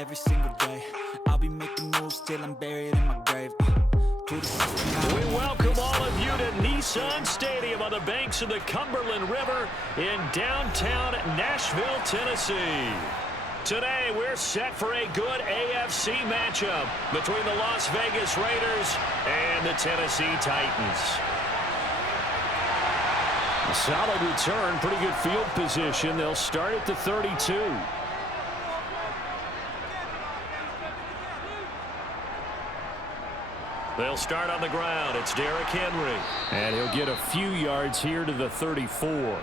every single day. I'll be making moves till I'm buried in my grave. We welcome all of you to Nissan Stadium on the banks of the Cumberland River in downtown Nashville, Tennessee. Today, we're set for a good AFC matchup between the Las Vegas Raiders and the Tennessee Titans. A solid return, pretty good field position. They'll start at the 32. They'll start on the ground. It's Derrick Henry. And he'll get a few yards here to the 34.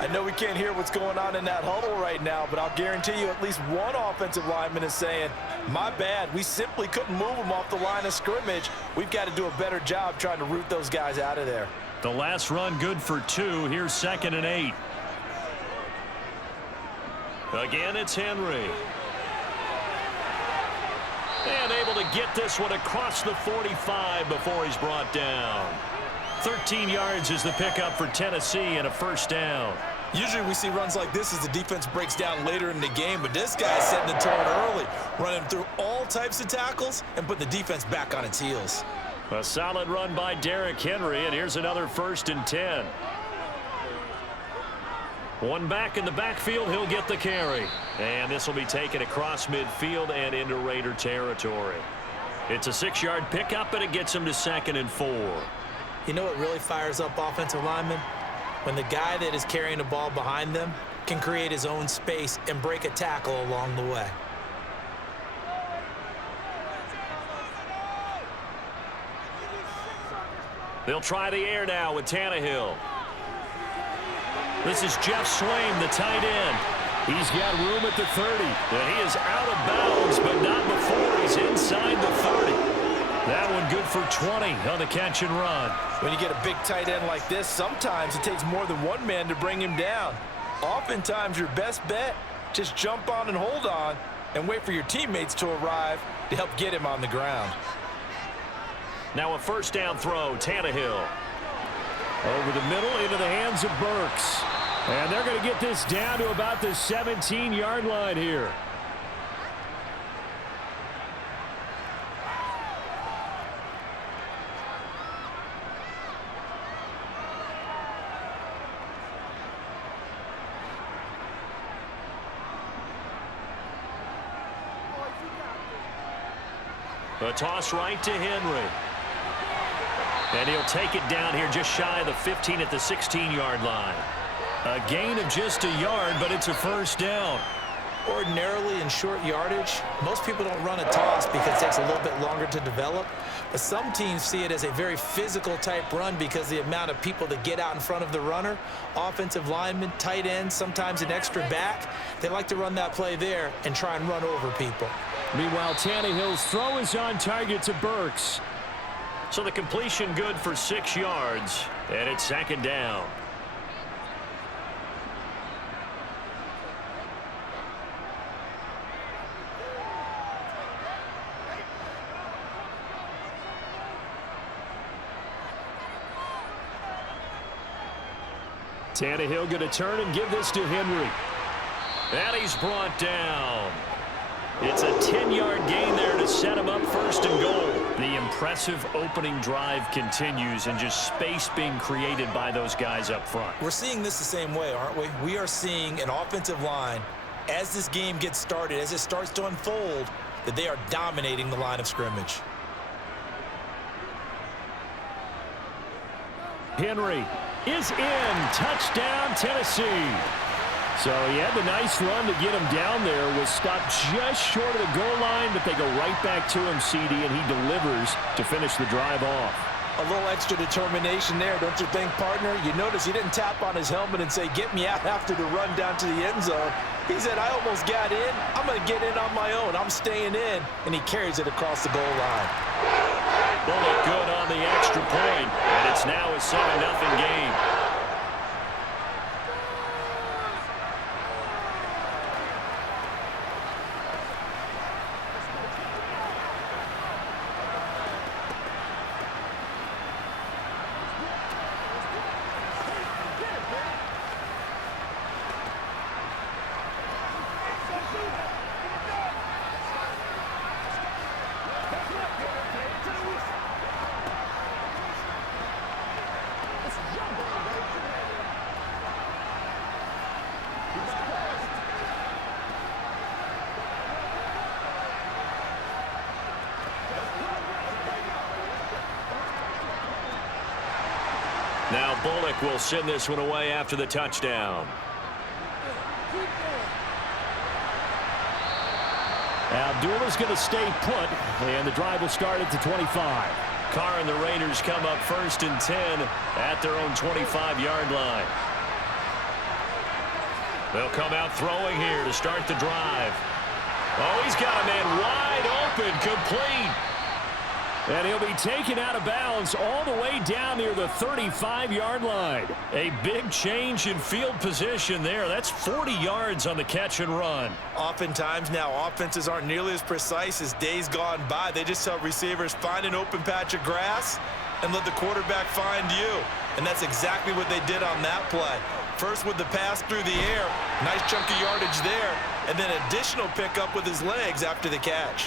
I know we can't hear what's going on in that huddle right now, but I'll guarantee you at least one offensive lineman is saying, my bad, we simply couldn't move them off the line of scrimmage. We've got to do a better job trying to root those guys out of there. The last run good for 2. Here's 2nd and 8. Again, it's Henry. And able to get this one across the 45 before he's brought down. 13 yards is the pickup for Tennessee and a first down. Usually we see runs like this as the defense breaks down later in the game, but this guy's setting the tone early, running through all types of tackles and putting the defense back on its heels. A solid run by Derrick Henry, and here's another 1st and 10. One back in the backfield, he'll get the carry. And this will be taken across midfield and into Raider territory. It's a 6-yard pickup, and it gets him to 2nd and 4. You know what really fires up offensive linemen? When the guy that is carrying the ball behind them can create his own space and break a tackle along the way. They'll try the air now with Tannehill. This is Jeff Swaim, the tight end. He's got room at the 30. And he is out of bounds, but not before he's inside the 30. That one good for 20 on the catch and run. When you get a big tight end like this, sometimes it takes more than one man to bring him down. Oftentimes, your best bet, just jump on and hold on and wait for your teammates to arrive to help get him on the ground. Now a first down throw, Tannehill. Over the middle into the hands of Burks. And they're going to get this down to about the 17-yard line here. A toss right to Henry. And he'll take it down here just shy of the 15 at the 16-yard line. A gain of just a yard, but it's a first down. Ordinarily in short yardage, most people don't run a toss because it takes a little bit longer to develop. But some teams see it as a very physical type run because the amount of people that get out in front of the runner, offensive linemen, tight ends, sometimes an extra back, they like to run that play there and try and run over people. Meanwhile, Tannehill's throw is on target to Burks. So the completion good for 6 yards, and it's 2nd down. Tannehill going to turn and give this to Henry. And he's brought down. It's a 10-yard gain there to set him up 1st and goal. The impressive opening drive continues and just space being created by those guys up front. We're seeing this the same way, aren't we? We are seeing an offensive line, as this game gets started, as it starts to unfold, that they are dominating the line of scrimmage. Henry is in. Touchdown, Tennessee. So he had the nice run to get him down there. Was stopped just short of the goal line, but they go right back to him, CD, and he delivers to finish the drive off. A little extra determination there, don't you think, partner? You notice he didn't tap on his helmet and say, get me out after the run down to the end zone. He said, I almost got in. I'm going to get in on my own. I'm staying in. And he carries it across the goal line. Bullet good on the extra point, and it's now a 7-0 game. Now Bullock will send this one away after the touchdown. Abdullah's going to stay put, and the drive will start at the 25. Carr and the Raiders come up 1st and 10 at their own 25-yard line. They'll come out throwing here to start the drive. Oh, he's got a man wide open, complete. And he'll be taken out of bounds all the way down near the 35-yard line. A big change in field position there. That's 40 yards on the catch and run. Oftentimes now, offenses aren't nearly as precise as days gone by. They just tell receivers, find an open patch of grass and let the quarterback find you. And that's exactly what they did on that play. First with the pass through the air, nice chunk of yardage there, and then additional pickup with his legs after the catch.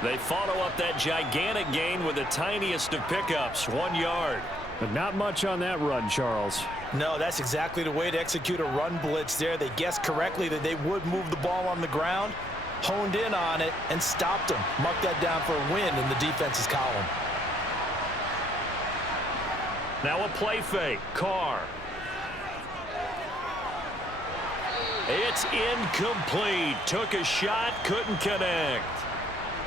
They follow up that gigantic gain with the tiniest of pickups, 1 yard. But not much on that run, Charles. No, that's exactly the way to execute a run blitz there. They guessed correctly that they would move the ball on the ground, honed in on it, and stopped them. Marked that down for a win in the defense's column. Now a play fake. Carr. It's incomplete. Took a shot, couldn't connect.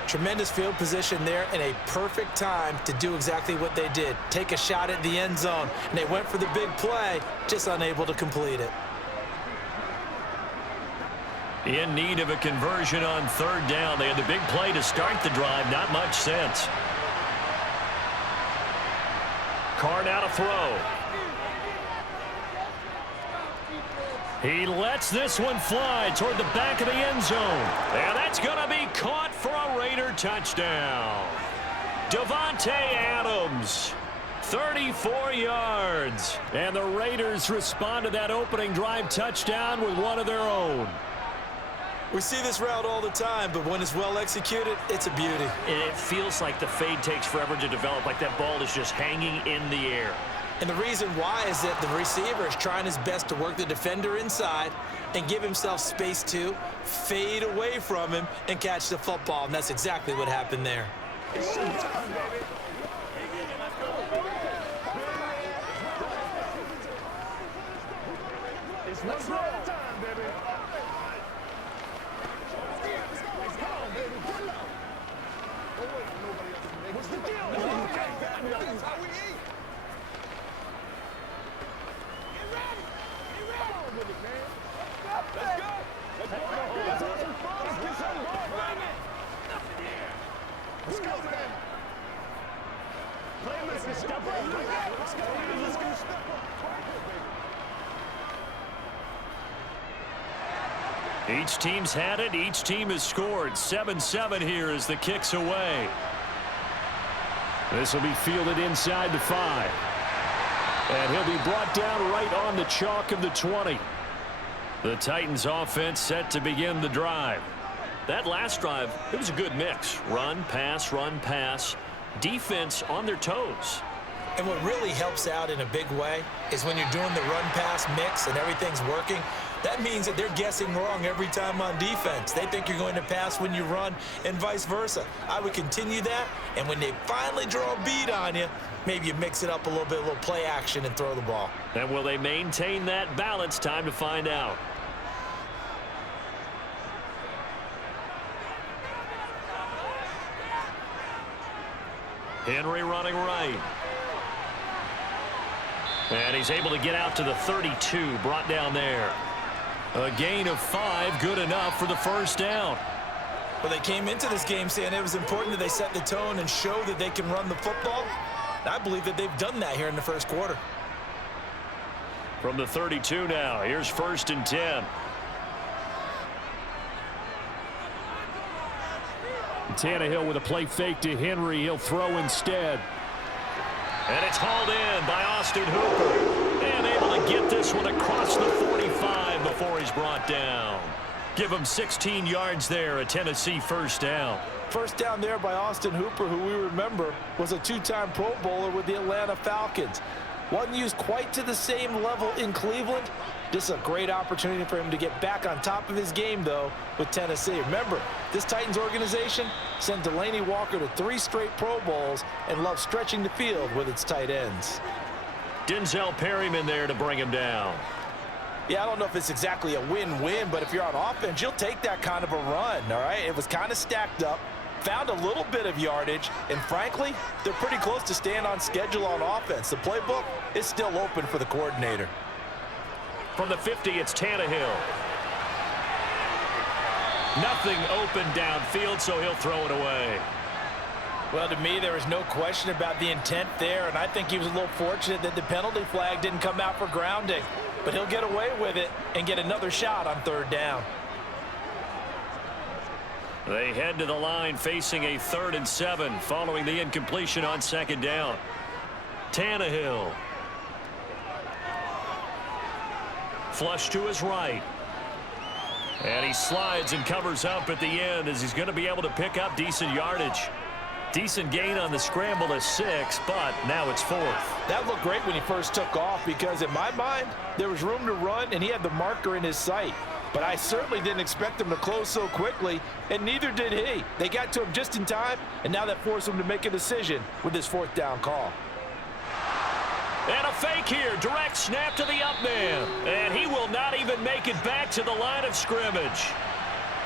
Tremendous field position there and a perfect time to do exactly what they did. Take a shot at the end zone. And they went for the big play, just unable to complete it. In need of a conversion on 3rd down. They had the big play to start the drive. Not much sense. Carr now to throw. He lets this one fly toward the back of the end zone. And that's going to be caught for a Raider touchdown. Davante Adams, 34 yards. And the Raiders respond to that opening drive touchdown with one of their own. We see this route all the time, but when it's well executed, it's a beauty. And it feels like the fade takes forever to develop, like that ball is just hanging in the air. And the reason why is that the receiver is trying his best to work the defender inside and give himself space to fade away from him and catch the football. And that's exactly what happened there. Each team's had it. Each team has scored. 7-7 here as the kick's away. This will be fielded inside the 5. And he'll be brought down right on the chalk of the 20. The Titans offense set to begin the drive. That last drive, it was a good mix. Run, pass, defense on their toes. And what really helps out in a big way is when you're doing the run-pass mix and everything's working, that means that they're guessing wrong every time on defense. They think you're going to pass when you run and vice versa. I would continue that, and when they finally draw a bead on you, maybe you mix it up a little bit, a little play action and throw the ball. And will they maintain that balance? Time to find out. Henry running right. And he's able to get out to the 32, brought down there. A gain of 5, good enough for the first down. Well, they came into this game saying it was important that they set the tone and show that they can run the football. And I believe that they've done that here in the first quarter. From the 32 now, here's 1st and 10. Tannehill with a play fake to Henry. He'll throw instead. And it's hauled in by Austin Hooper. And able to get this one across the 45 before he's brought down. Give him 16 yards there, a Tennessee first down. First down there by Austin Hooper, who we remember was a 2-time Pro Bowler with the Atlanta Falcons. Wasn't used quite to the same level in Cleveland. This is a great opportunity for him to get back on top of his game, though, with Tennessee. Remember, this Titans organization sent Delaney Walker to 3 straight Pro Bowls and loves stretching the field with its tight ends. Denzel Perryman there to bring him down. Yeah, I don't know if it's exactly a win-win, but if you're on offense, you'll take that kind of a run, all right? It was kind of stacked up, found a little bit of yardage, and frankly, they're pretty close to staying on schedule on offense. The playbook is still open for the coordinator. From the 50, it's Tannehill. Nothing open downfield, so he'll throw it away. Well, to me, there was no question about the intent there, and I think he was a little fortunate that the penalty flag didn't come out for grounding. But he'll get away with it and get another shot on 3rd down. They head to the line facing a 3rd and 7 following the incompletion on 2nd down. Tannehill. Flush to his right. And he slides and covers up at the end as he's going to be able to pick up decent yardage. Decent gain on the scramble to 6, but now it's 4th. That looked great when he first took off because, in my mind, there was room to run and he had the marker in his sight. But I certainly didn't expect him to close so quickly, and neither did he. They got to him just in time, and now that forced him to make a decision with his 4th down call. And a fake here. Direct snap to the up man. And he will not even make it back to the line of scrimmage.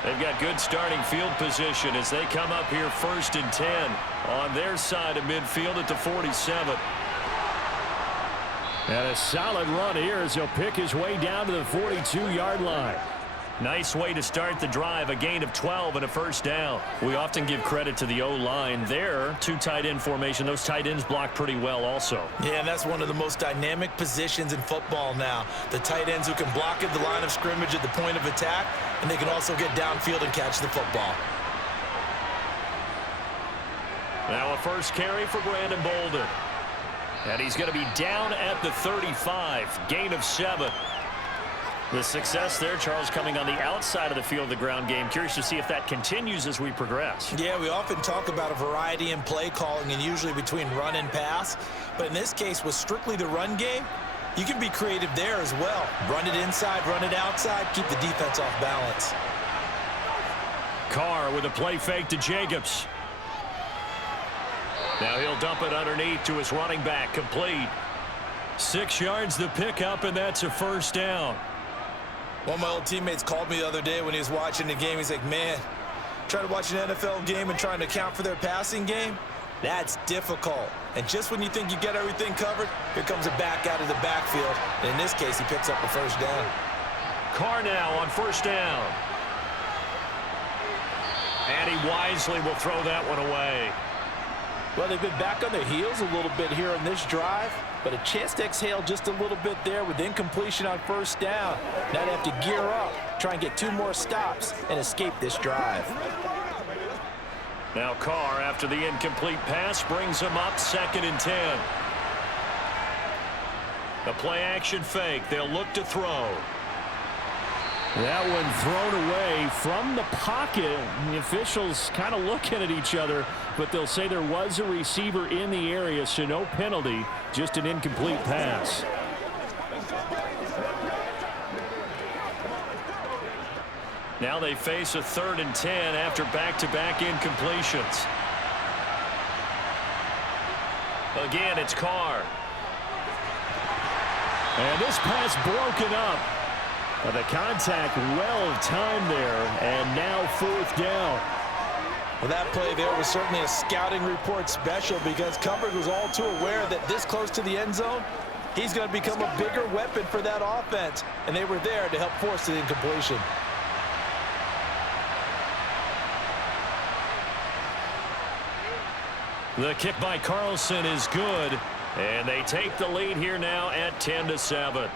They've got good starting field position as they come up here 1st and 10 on their side of midfield at the 47. And a solid run here as he'll pick his way down to the 42-yard line. Nice way to start the drive, a gain of 12 and a 1st down. We often give credit to the O-line there. 2 tight end formation. Those tight ends block pretty well also. Yeah, and that's one of the most dynamic positions in football now. The tight ends who can block at the line of scrimmage at the point of attack, and they can also get downfield and catch the football. Now a 1st carry for Brandon Bolden. And he's going to be down at the 35. Gain of 7. The success there, Charles, coming on the outside of the field, the ground game. Curious to see if that continues as we progress. Yeah, we often talk about a variety in play calling and usually between run and pass. But in this case, with strictly the run game, you can be creative there as well. Run it inside, run it outside, keep the defense off balance. Carr with a play fake to Jacobs. Now he'll dump it underneath to his running back, complete. 6 yards the pickup, and that's a 1st down. One of my old teammates called me the other day when he was watching the game. He's like, man, trying to watch an NFL game and trying to account for their passing game, that's difficult. And just when you think you get everything covered, here comes a back out of the backfield. And in this case, he picks up a 1st down. Carr now on 1st down. And he wisely will throw that one away. Well, they've been back on their heels a little bit here on this drive, but a chance to exhale just a little bit there with incompletion on 1st down. Now they have to gear up, try and get 2 more stops, and escape this drive. Now Carr, after the incomplete pass, brings him up 2nd and 10. A play-action fake. They'll look to throw. That one thrown away from the pocket. The officials kind of looking at each other, but they'll say there was a receiver in the area, so no penalty, just an incomplete pass. Now they face a 3rd and 10 after back-to-back incompletions. Again, it's Carr. And this pass broken up. The contact well timed there, and now 4th down. Well, that play there was certainly a scouting report special because coverage was all too aware that this close to the end zone, he's going to become a bigger weapon for that offense, and they were there to help force the incompletion. The kick by Carlson is good, and they take the lead here now at 10-7.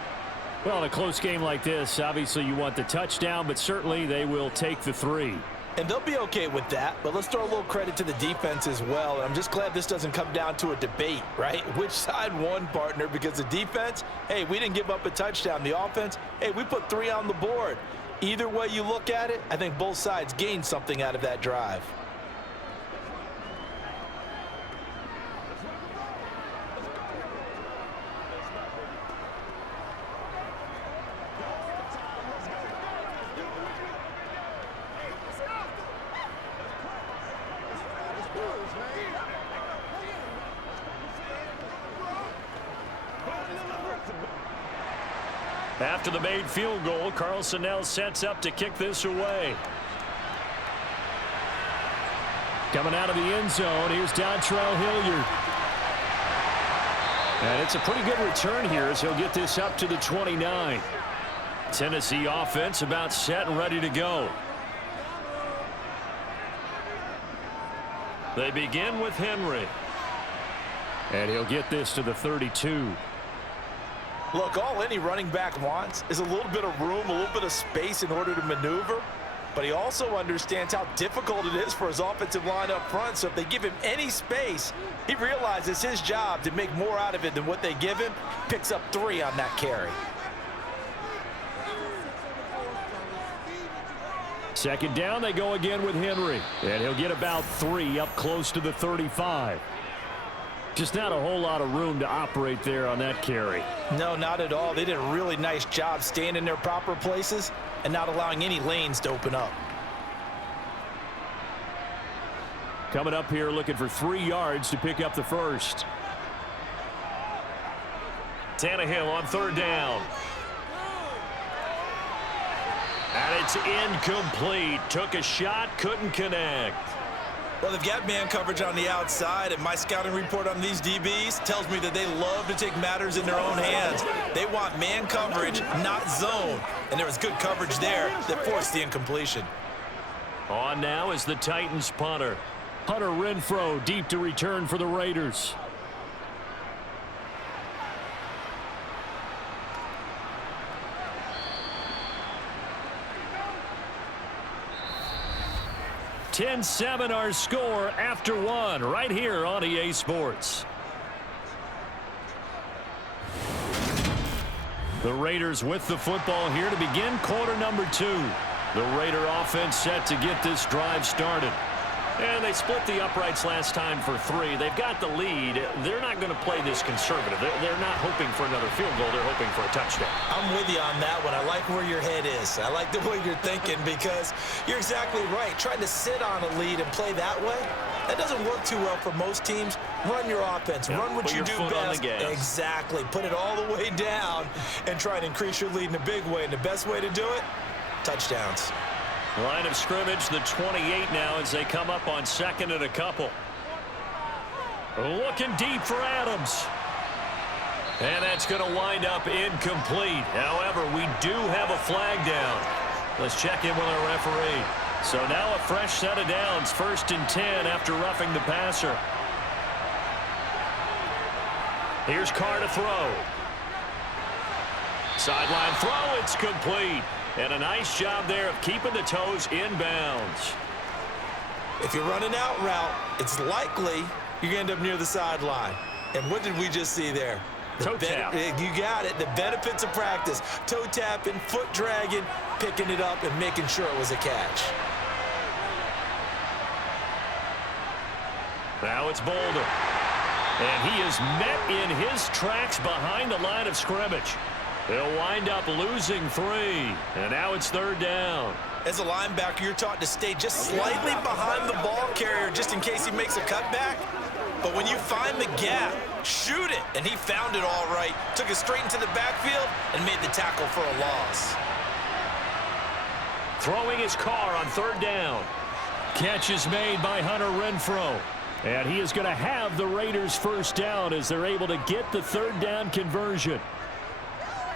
Well, in a close game like this, obviously you want the touchdown, but certainly they will take the 3. And they'll be okay with that, but let's throw a little credit to the defense as well. And I'm just glad this doesn't come down to a debate, right? Which side won, partner? Because the defense, hey, we didn't give up a touchdown. The offense, hey, we put 3 on the board. Either way you look at it, I think both sides gained something out of that drive. After the made field goal, Carlson now sets up to kick this away. Coming out of the end zone, here's Dontrell Hilliard. And it's a pretty good return here as he'll get this up to the 29. Tennessee offense about set and ready to go. They begin with Henry. And he'll get this to the 32. Look, all any running back wants is a little bit of room, a little bit of space in order to maneuver. But he also understands how difficult it is for his offensive line up front. So if they give him any space, he realizes his job to make more out of it than what they give him. Picks up 3 on that carry. Second down, they go again with Henry. And he'll get about 3 up close to the 35. Just not a whole lot of room to operate there on that carry. No, not at all. They did a really nice job staying in their proper places and not allowing any lanes to open up. Coming up here looking for 3 yards to pick up the first. Tannehill on third down. And it's incomplete. Took a shot, couldn't connect. Well, they've got man coverage on the outside, and my scouting report on these DBs tells me that they love to take matters in their own hands. They want man coverage, not zone. And there was good coverage there that forced the incompletion. On now is the Titans punter. Hunter Renfrow deep to return for the Raiders. (10-7) our score after 1 right here on EA Sports. The Raiders with the football here to begin quarter number 2. The Raider offense set to get this drive started. And they split the uprights last time for 3. They've got the lead. They're not going to play this conservative. They're not hoping for another field goal. They're hoping for a touchdown. I'm with you on that one. I like where your head is. I like the way you're thinking because you're exactly right. Trying to sit on a lead and play that way, that doesn't work too well for most teams. Run your offense. Run what you do best. Exactly. Put it all the way down and try and increase your lead in a big way. And the best way to do it, touchdowns. Line of scrimmage, the 28 now as they come up on second and a couple. Looking deep for Adams. And that's going to wind up incomplete. However, we do have a flag down. Let's check in with our referee. So now a fresh set of downs, 1st and 10 after roughing the passer. Here's Carr to throw. Sideline throw, it's complete. And a nice job there of keeping the toes inbounds. If you're running out route, it's likely you're going to end up near the sideline. And what did we just see there? Toe tap. You got it. The benefits of practice. Toe tapping, foot dragging, picking it up, and making sure it was a catch. Now it's Boulder. And he is met in his tracks behind the line of scrimmage. They'll wind up losing 3. And now it's 3rd down. As a linebacker, you're taught to stay just slightly behind the ball carrier just in case he makes a cutback. But when you find the gap, shoot it. And he found it all right. Took it straight into the backfield and made the tackle for a loss. Throwing his Carr on 3rd down. Catch is made by Hunter Renfrow. And he is going to have the Raiders' first down as they're able to get the 3rd down conversion.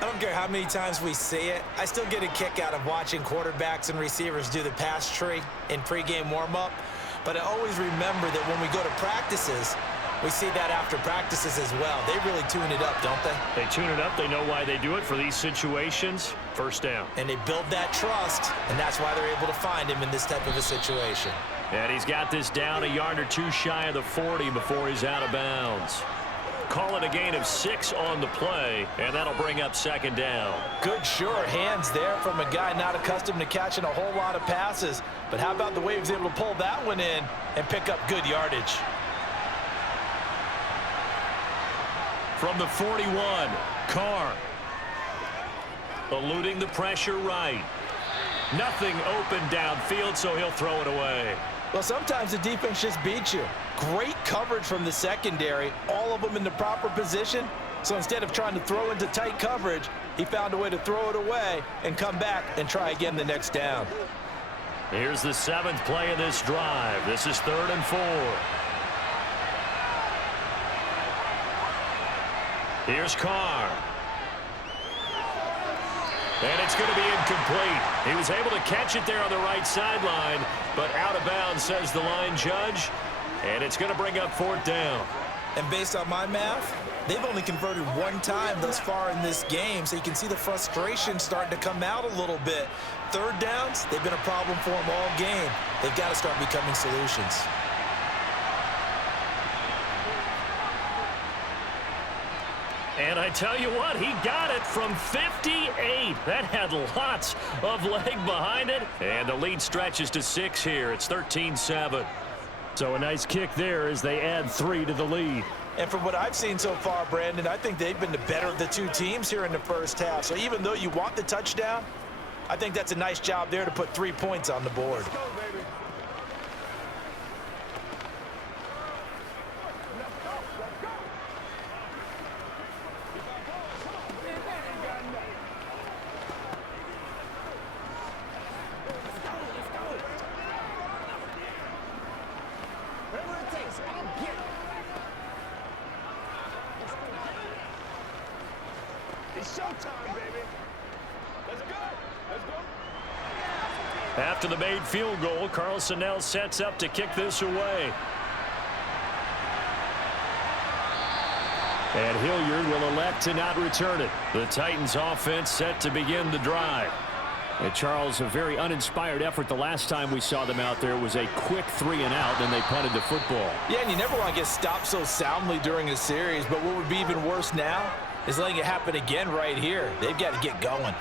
I don't care how many times we see it. I still get a kick out of watching quarterbacks and receivers do the pass tree in pregame warm-up. But I always remember that when we go to practices, we see that after practices as well. They really tune it up, don't they? They tune it up. They know why they do it for these situations. 1st down. And they build that trust, and that's why they're able to find him in this type of a situation. And he's got this down a yard or 2 shy of the 40 before he's out of bounds. Call it a gain of 6 on the play, and that'll bring up 2nd down. Good, sure hands there from a guy not accustomed to catching a whole lot of passes. But how about the way he was able to pull that one in and pick up good yardage? From the 41, Carr. Eluding the pressure right. Nothing open downfield, so he'll throw it away. Well, sometimes the defense just beats you. Great coverage from the secondary, all of them in the proper position, So instead of trying to throw into tight coverage, he found a way to throw it away and come back and try again the next down. Here's the 7th play of this drive. This is 3rd and 4. Here's Carr. And it's going to be incomplete. He was able to catch it there on the right sideline, but out of bounds, says the line judge. And it's going to bring up 4th down. And based on my math, they've only converted 1 time thus far in this game, so you can see the frustration starting to come out a little bit. 3rd downs, they've been a problem for them all game. They've got to start becoming solutions. And I tell you what, he got it from 58. That had lots of leg behind it. And the lead stretches to 6 here. It's 13-7. So a nice kick there as they add 3 to the lead. And from what I've seen so far, Brandon, I think they've been the better of the 2 teams here in the first half. So even though you want the touchdown, I think that's a nice job there to put 3 points on the board. After the made field goal, Carlson now sets up to kick this away. And Hilliard will elect to not return it. The Titans offense set to begin the drive. And Charles, a very uninspired effort the last time we saw them out there was a quick 3 and out, then they punted the football. Yeah, and you never want to get stopped so soundly during a series, but what would be even worse now is letting it happen again right here. They've got to get going.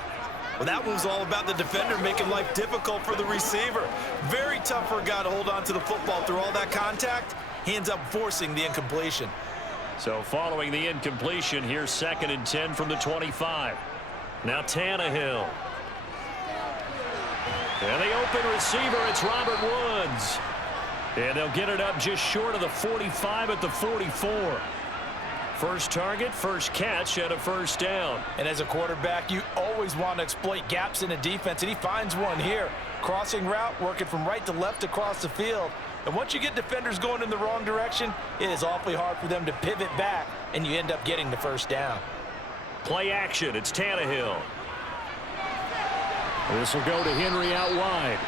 Well, that was all about the defender making life difficult for the receiver. Very tough for a guy to hold on to the football through all that contact. He ends up forcing the incompletion. So following the incompletion, here's 2nd and 10 from the 25. Now Tannehill. And the open receiver, it's Robert Woods. And they'll get it up just short of the 45 at the 44. First target, first catch, and a 1st down. And as a quarterback, you always want to exploit gaps in a defense, and he finds one here. Crossing route, working from right to left across the field. And once you get defenders going in the wrong direction, it is awfully hard for them to pivot back, and you end up getting the 1st down. Play action, it's Tannehill. This will go to Henry out wide.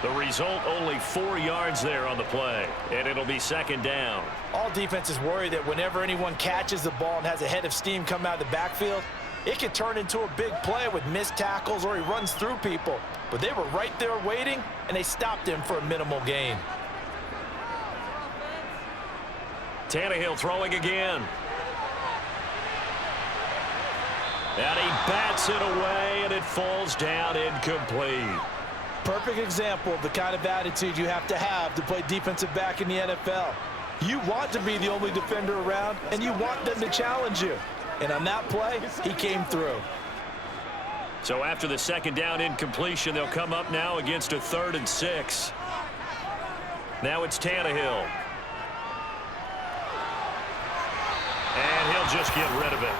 The result, only 4 yards there on the play, and it'll be 2nd down. All defenses worry that whenever anyone catches the ball and has a head of steam come out of the backfield, it could turn into a big play with missed tackles or he runs through people. But they were right there waiting, and they stopped him for a minimal gain. Tannehill throwing again. And he bats it away, and it falls down incomplete. Perfect example of the kind of attitude you have to play defensive back in the NFL. You want to be the only defender around, and you want them to challenge you. And on that play, he came through. So after the 2nd down incompletion, they'll come up now against a 3rd and 6. Now it's Tannehill. And he'll just get rid of it.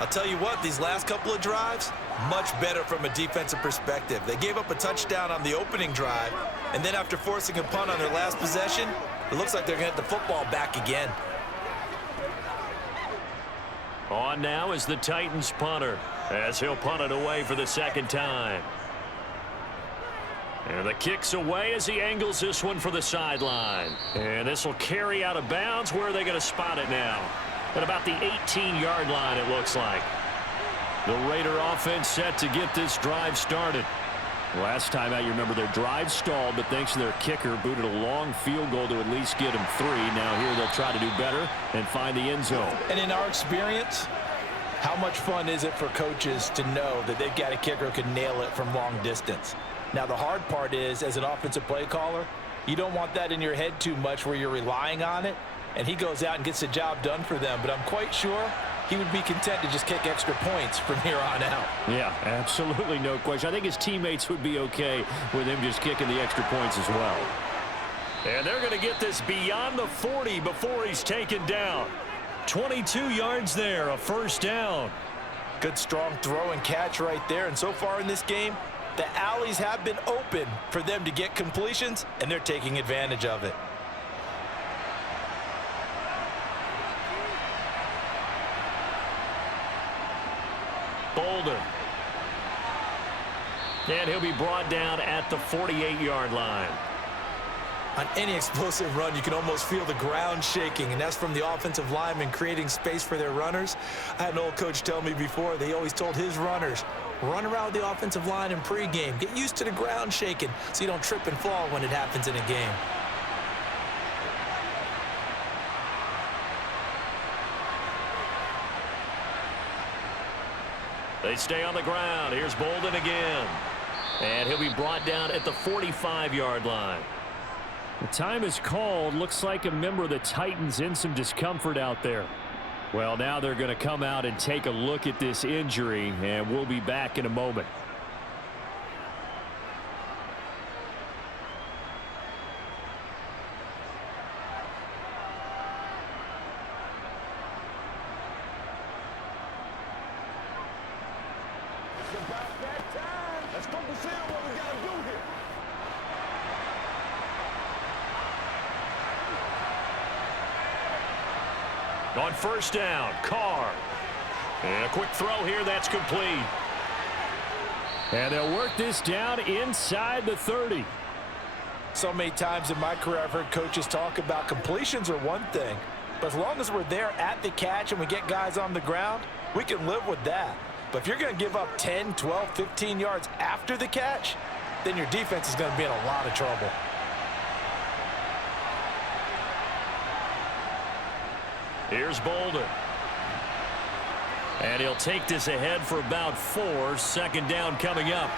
I'll tell you what, these last couple of drives, much better from a defensive perspective. They gave up a touchdown on the opening drive, and then after forcing a punt on their last possession, it looks like they're going to get the football back again. On now is the Titans punter, as he'll punt it away for the 2nd time. And the kick's away as he angles this one for the sideline. And this will carry out of bounds. Where are they going to spot it now? At about the 18-yard line, it looks like. The Raider offense set to get this drive started. Last time out, you remember their drive stalled, but thanks to their kicker, booted a long field goal to at least get them 3. Now here they'll try to do better and find the end zone. And in our experience, how much fun is it for coaches to know that they've got a kicker who can nail it from long distance? Now, the hard part is, as an offensive play caller, you don't want that in your head too much where you're relying on it, and he goes out and gets the job done for them. But I'm quite sure he would be content to just kick extra points from here on out. Yeah, absolutely no question. I think his teammates would be okay with him just kicking the extra points as well. And they're going to get this beyond the 40 before he's taken down. 22 yards there, a first down. Good strong throw and catch right there. And so far in this game, the alleys have been open for them to get completions, and they're taking advantage of it. Bolden. And he'll be brought down at the 48-yard line. On any explosive run, you can almost feel the ground shaking, and that's from the offensive linemen creating space for their runners. I had an old coach tell me before, they always told his runners, run around the offensive line in pregame. Get used to the ground shaking so you don't trip and fall when it happens in a game. They stay on the ground. Here's Bolden again. And he'll be brought down at the 45-yard line. The time is called. Looks like a member of the Titans in some discomfort out there. Well, now they're going to come out and take a look at this injury, and we'll be back in a moment. On first down, Carr. And a quick throw here, that's complete. And they'll work this down inside the 30. So many times in my career I've heard coaches talk about completions are one thing, but as long as we're there at the catch and we get guys on the ground, we can live with that. But if you're going to give up 10, 12, 15 yards after the catch, then your defense is going to be in a lot of trouble. Here's Bolden. And he'll take this ahead for about 4. Second down coming up.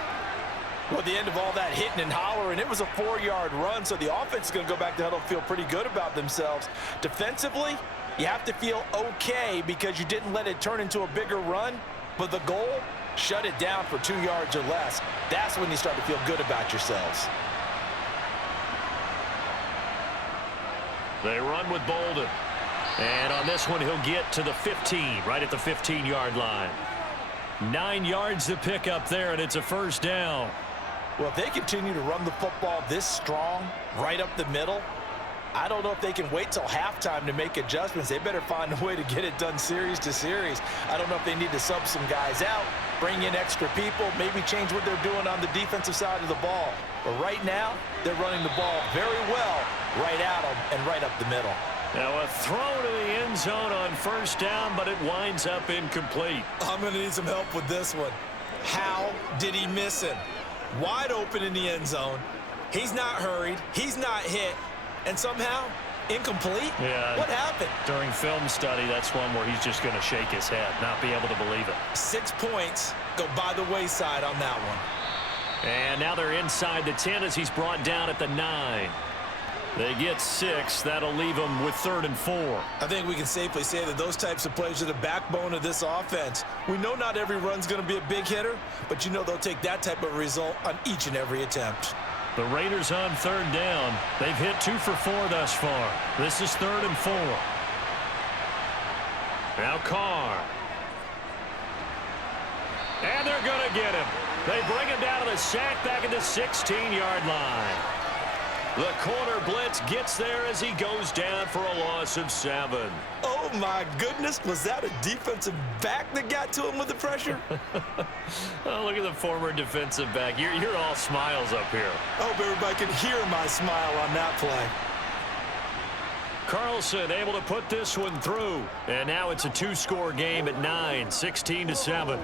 Well, at the end of all that hitting and hollering, it was a 4-yard run, so the offense is going to go back to huddle and feel pretty good about themselves. Defensively, you have to feel okay because you didn't let it turn into a bigger run, but the goal, shut it down for 2 yards or less. That's when you start to feel good about yourselves. They run with Bolden. And on this one, he'll get to the 15, right at the 15-yard line. 9 yards to pick up there, and it's a first down. Well, if they continue to run the football this strong, right up the middle, I don't know if they can wait till halftime to make adjustments. They better find a way to get it done series to series. I don't know if they need to sub some guys out, bring in extra people, maybe change what they're doing on the defensive side of the ball. But right now, they're running the ball very well right at them and right up the middle. Now a throw to the end zone on first down, but it winds up incomplete. I'm going to need some help with this one. How did he miss him? Wide open in the end zone. He's not hurried. He's not hit. And somehow, incomplete? Yeah. What happened? During film study, that's one where he's just going to shake his head, not be able to believe it. 6 points go by the wayside on that one. And now they're inside the 10 as he's brought down at the 9. They get 6. That'll leave them with 3rd and 4. I think we can safely say that those types of plays are the backbone of this offense. We know not every run's going to be a big hitter, but you know they'll take that type of result on each and every attempt. The Raiders on 3rd down. They've hit 2 for 4 thus far. This is 3rd and 4. Now Carr. And they're going to get him. They bring him down to the sack back at the 16-yard line. The corner blitz gets there as he goes down for a loss of 7. Oh, my goodness. Was that a defensive back that got to him with the pressure? Oh, look at the former defensive back. You're all smiles up here. I hope everybody can hear my smile on that play. Carlson able to put this one through. And now it's a 2-score game at 9, 16-7.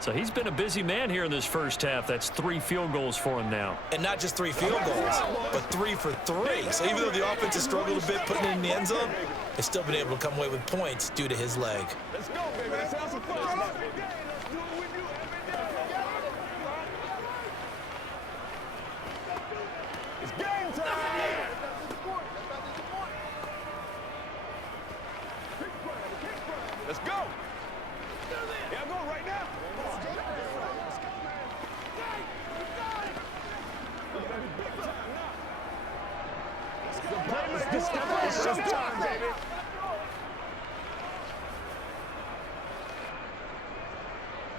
So he's been a busy man here in this first half. That's 3 field goals for him now. And not just 3 field goals, but 3 for 3. So even though the offense has struggled a bit putting it in the end zone, they've still been able to come away with points due to his leg. Let's go, baby. Let's have some fun. It's game time. Let's go. Yeah, I'm going right now.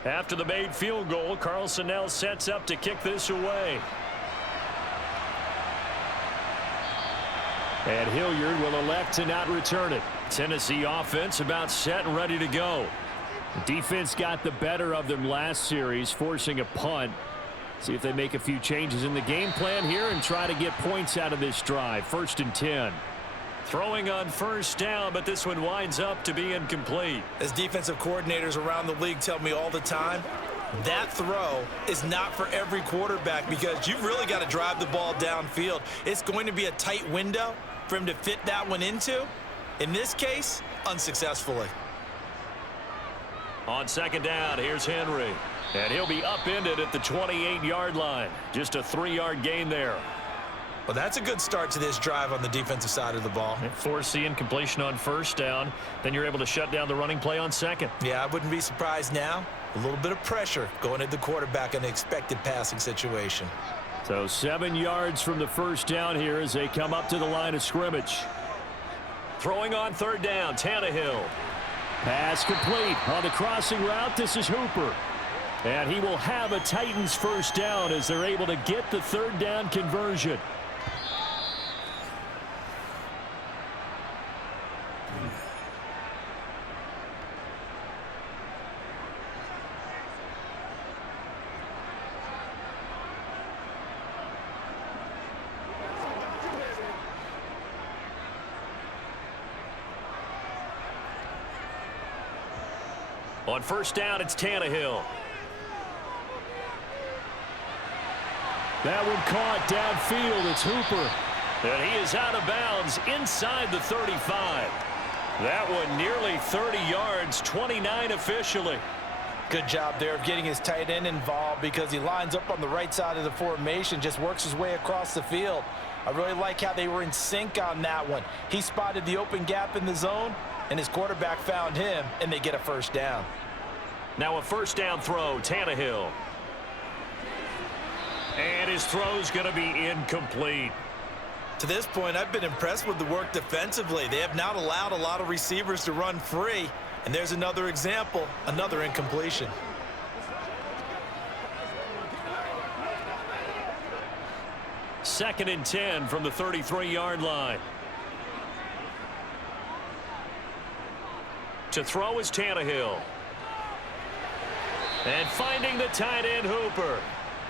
After the made field goal, Carlson now sets up to kick this away. And Hilliard will elect to not return it. Tennessee offense about set and ready to go. The defense got the better of them last series, forcing a punt. See if they make a few changes in the game plan here and try to get points out of this drive. 1st and 10. Throwing on 1st down, but this one winds up to be incomplete. As defensive coordinators around the league tell me all the time, that throw is not for every quarterback because you've really got to drive the ball downfield. It's going to be a tight window for him to fit that one into. In this case, unsuccessfully. On 2nd down, here's Henry. And he'll be upended at the 28-yard line. Just a 3-yard gain there. Well, that's a good start to this drive on the defensive side of the ball. Force the incompletion on 1st down. Then you're able to shut down the running play on 2nd. Yeah, I wouldn't be surprised now. A little bit of pressure going at the quarterback in an expected passing situation. So 7 yards from the 1st down here as they come up to the line of scrimmage. Throwing on 3rd down, Tannehill. Pass complete on the crossing route. This is Hooper. And he will have a Titans 1st down as they're able to get the 3rd down conversion. On 1st down, it's Tannehill. That one caught downfield. It's Hooper. And he is out of bounds inside the 35. That one nearly 30 yards, 29 officially. Good job there of getting his tight end involved because he lines up on the right side of the formation, just works his way across the field. I really like how they were in sync on that one. He spotted the open gap in the zone, and his quarterback found him, and they get a 1st down. Now a 1st down throw, Tannehill. And his throw's going to be incomplete. To this point, I've been impressed with the work defensively. They have not allowed a lot of receivers to run free. And there's another example, another incompletion. Second and 10 from the 33-yard line. To throw is Tannehill. And finding the tight end, Hooper.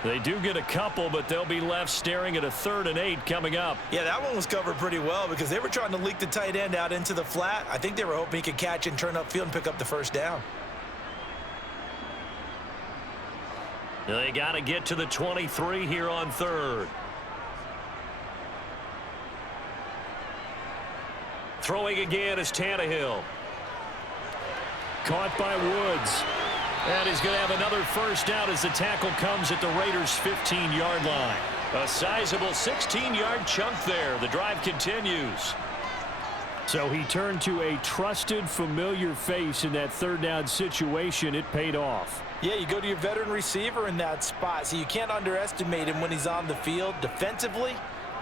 They do get a couple, but they'll be left staring at a 3rd and 8 coming up. Yeah, that one was covered pretty well because they were trying to leak the tight end out into the flat. I think they were hoping he could catch and turn upfield and pick up the 1st down. They got to get to the 23 here on 3rd. Throwing again is Tannehill. Caught by Woods. And he's going to have another 1st down as the tackle comes at the Raiders' 15-yard line. A sizable 16-yard chunk there. The drive continues. So he turned to a trusted, familiar face in that 3rd down situation. It paid off. Yeah, you go to your veteran receiver in that spot, so you can't underestimate him when he's on the field. Defensively,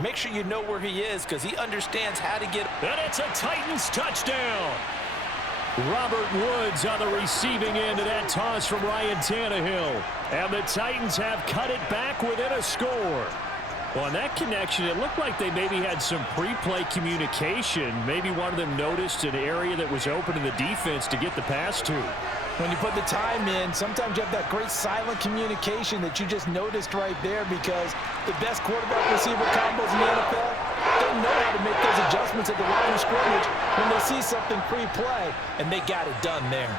make sure you know where he is because he understands how to get. And it's a Titans touchdown. Robert Woods on the receiving end of that toss from Ryan Tannehill. And the Titans have cut it back within a score. Well, on that connection, it looked like they maybe had some pre-play communication. Maybe one of them noticed an area that was open in the defense to get the pass to. When you put the time in, sometimes you have that great silent communication that you just noticed right there because the best quarterback-receiver combos in the NFL, they know how to make those adjustments at the line of scrimmage when they see something pre-play, and they got it done there.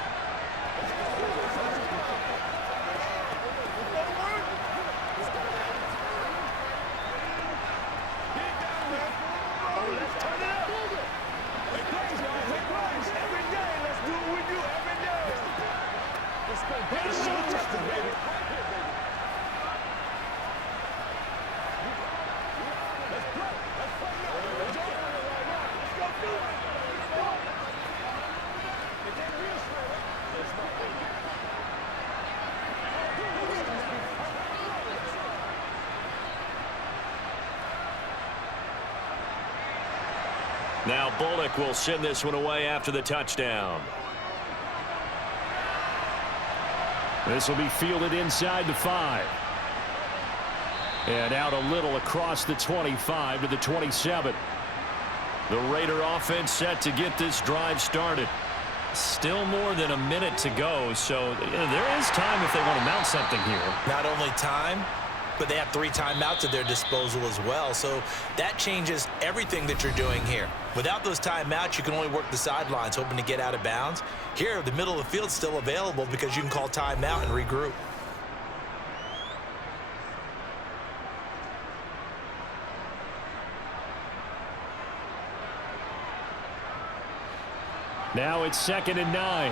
Now Bullock will send this one away after the touchdown. This will be fielded inside the 5. And out a little across the 25 to the 27. The Raider offense set to get this drive started. Still more than a minute to go, so there is time if they want to mount something here. Not only time, but they have 3 timeouts at their disposal as well, so that changes everything that you're doing here. Without those timeouts, you can only work the sidelines, hoping to get out of bounds. Here, the middle of the field's still available because you can call timeout and regroup. Now it's 2nd and 9.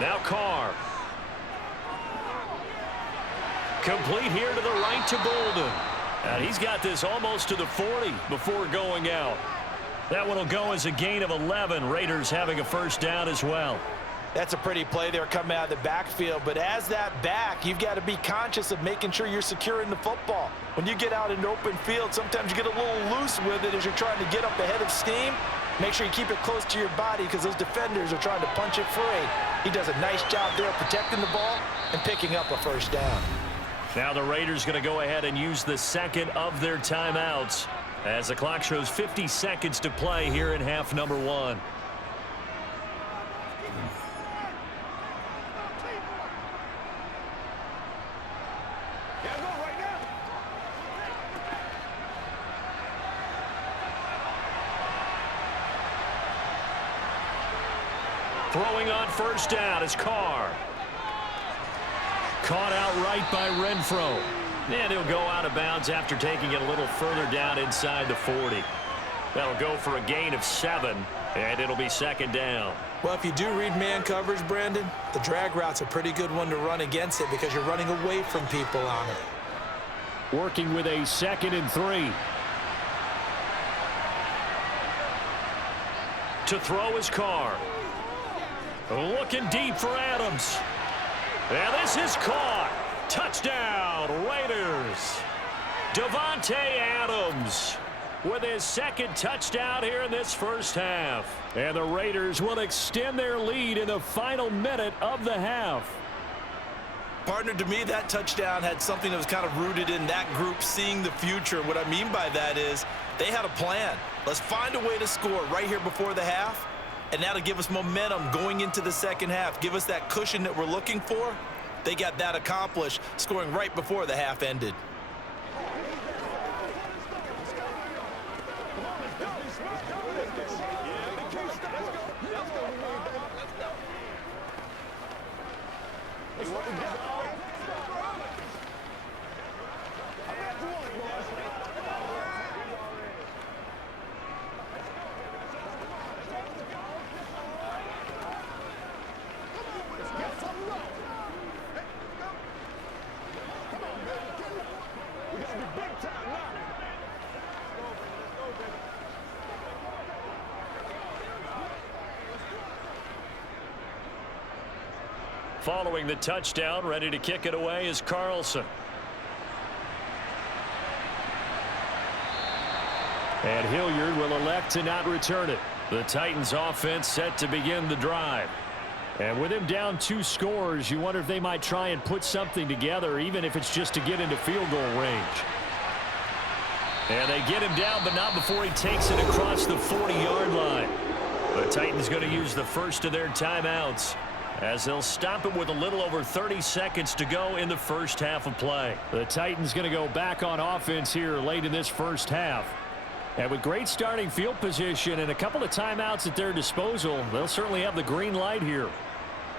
Now Carr. Complete here to the right to Bolden. And he's got this almost to the 40 before going out. That one will go as a gain of 11. Raiders having a first down as well. That's a pretty play there coming out of the backfield, but as that back, you've got to be conscious of making sure you're securing the football. When you get out in open field, sometimes you get a little loose with it as you're trying to get up ahead of steam. Make sure you keep it close to your body because those defenders are trying to punch it free. He does a nice job there protecting the ball and picking up a first down. Now the Raiders going to go ahead and use the second of their timeouts as the clock shows 50 seconds to play here in half number 1. Throwing on first down is Carr. Caught outright by Renfro. And he'll go out of bounds after taking it a little further down inside the 40. That'll go for a gain of 7, and it'll be 2nd down. Well, if you do read man coverage, Brandon, the drag route's a pretty good one to run against it because you're running away from people on it. Working with a 2nd and 3. To throw is Carr. Looking deep for Adams. And this is caught. Touchdown, Raiders. Davante Adams with his 2nd touchdown here in this first half. And the Raiders will extend their lead in the final minute of the half. Partner, to me, that touchdown had something that was kind of rooted in that group seeing the future. What I mean by that is they had a plan. Let's find a way to score right here before the half. And that'll give us momentum going into the second half. Give us that cushion that we're looking for. They got that accomplished, scoring right before the half ended. Following the touchdown, ready to kick it away is Carlson. And Hilliard will elect to not return it. The Titans offense set to begin the drive. And with him down 2 scores, you wonder if they might try and put something together, even if it's just to get into field goal range. And they get him down, but not before he takes it across the 40-yard line. The Titans going to use the first of their timeouts, as they'll stop it with a little over 30 seconds to go in the first half of play. The Titans going to go back on offense here late in this first half. And with great starting field position and a couple of timeouts at their disposal, they'll certainly have the green light here.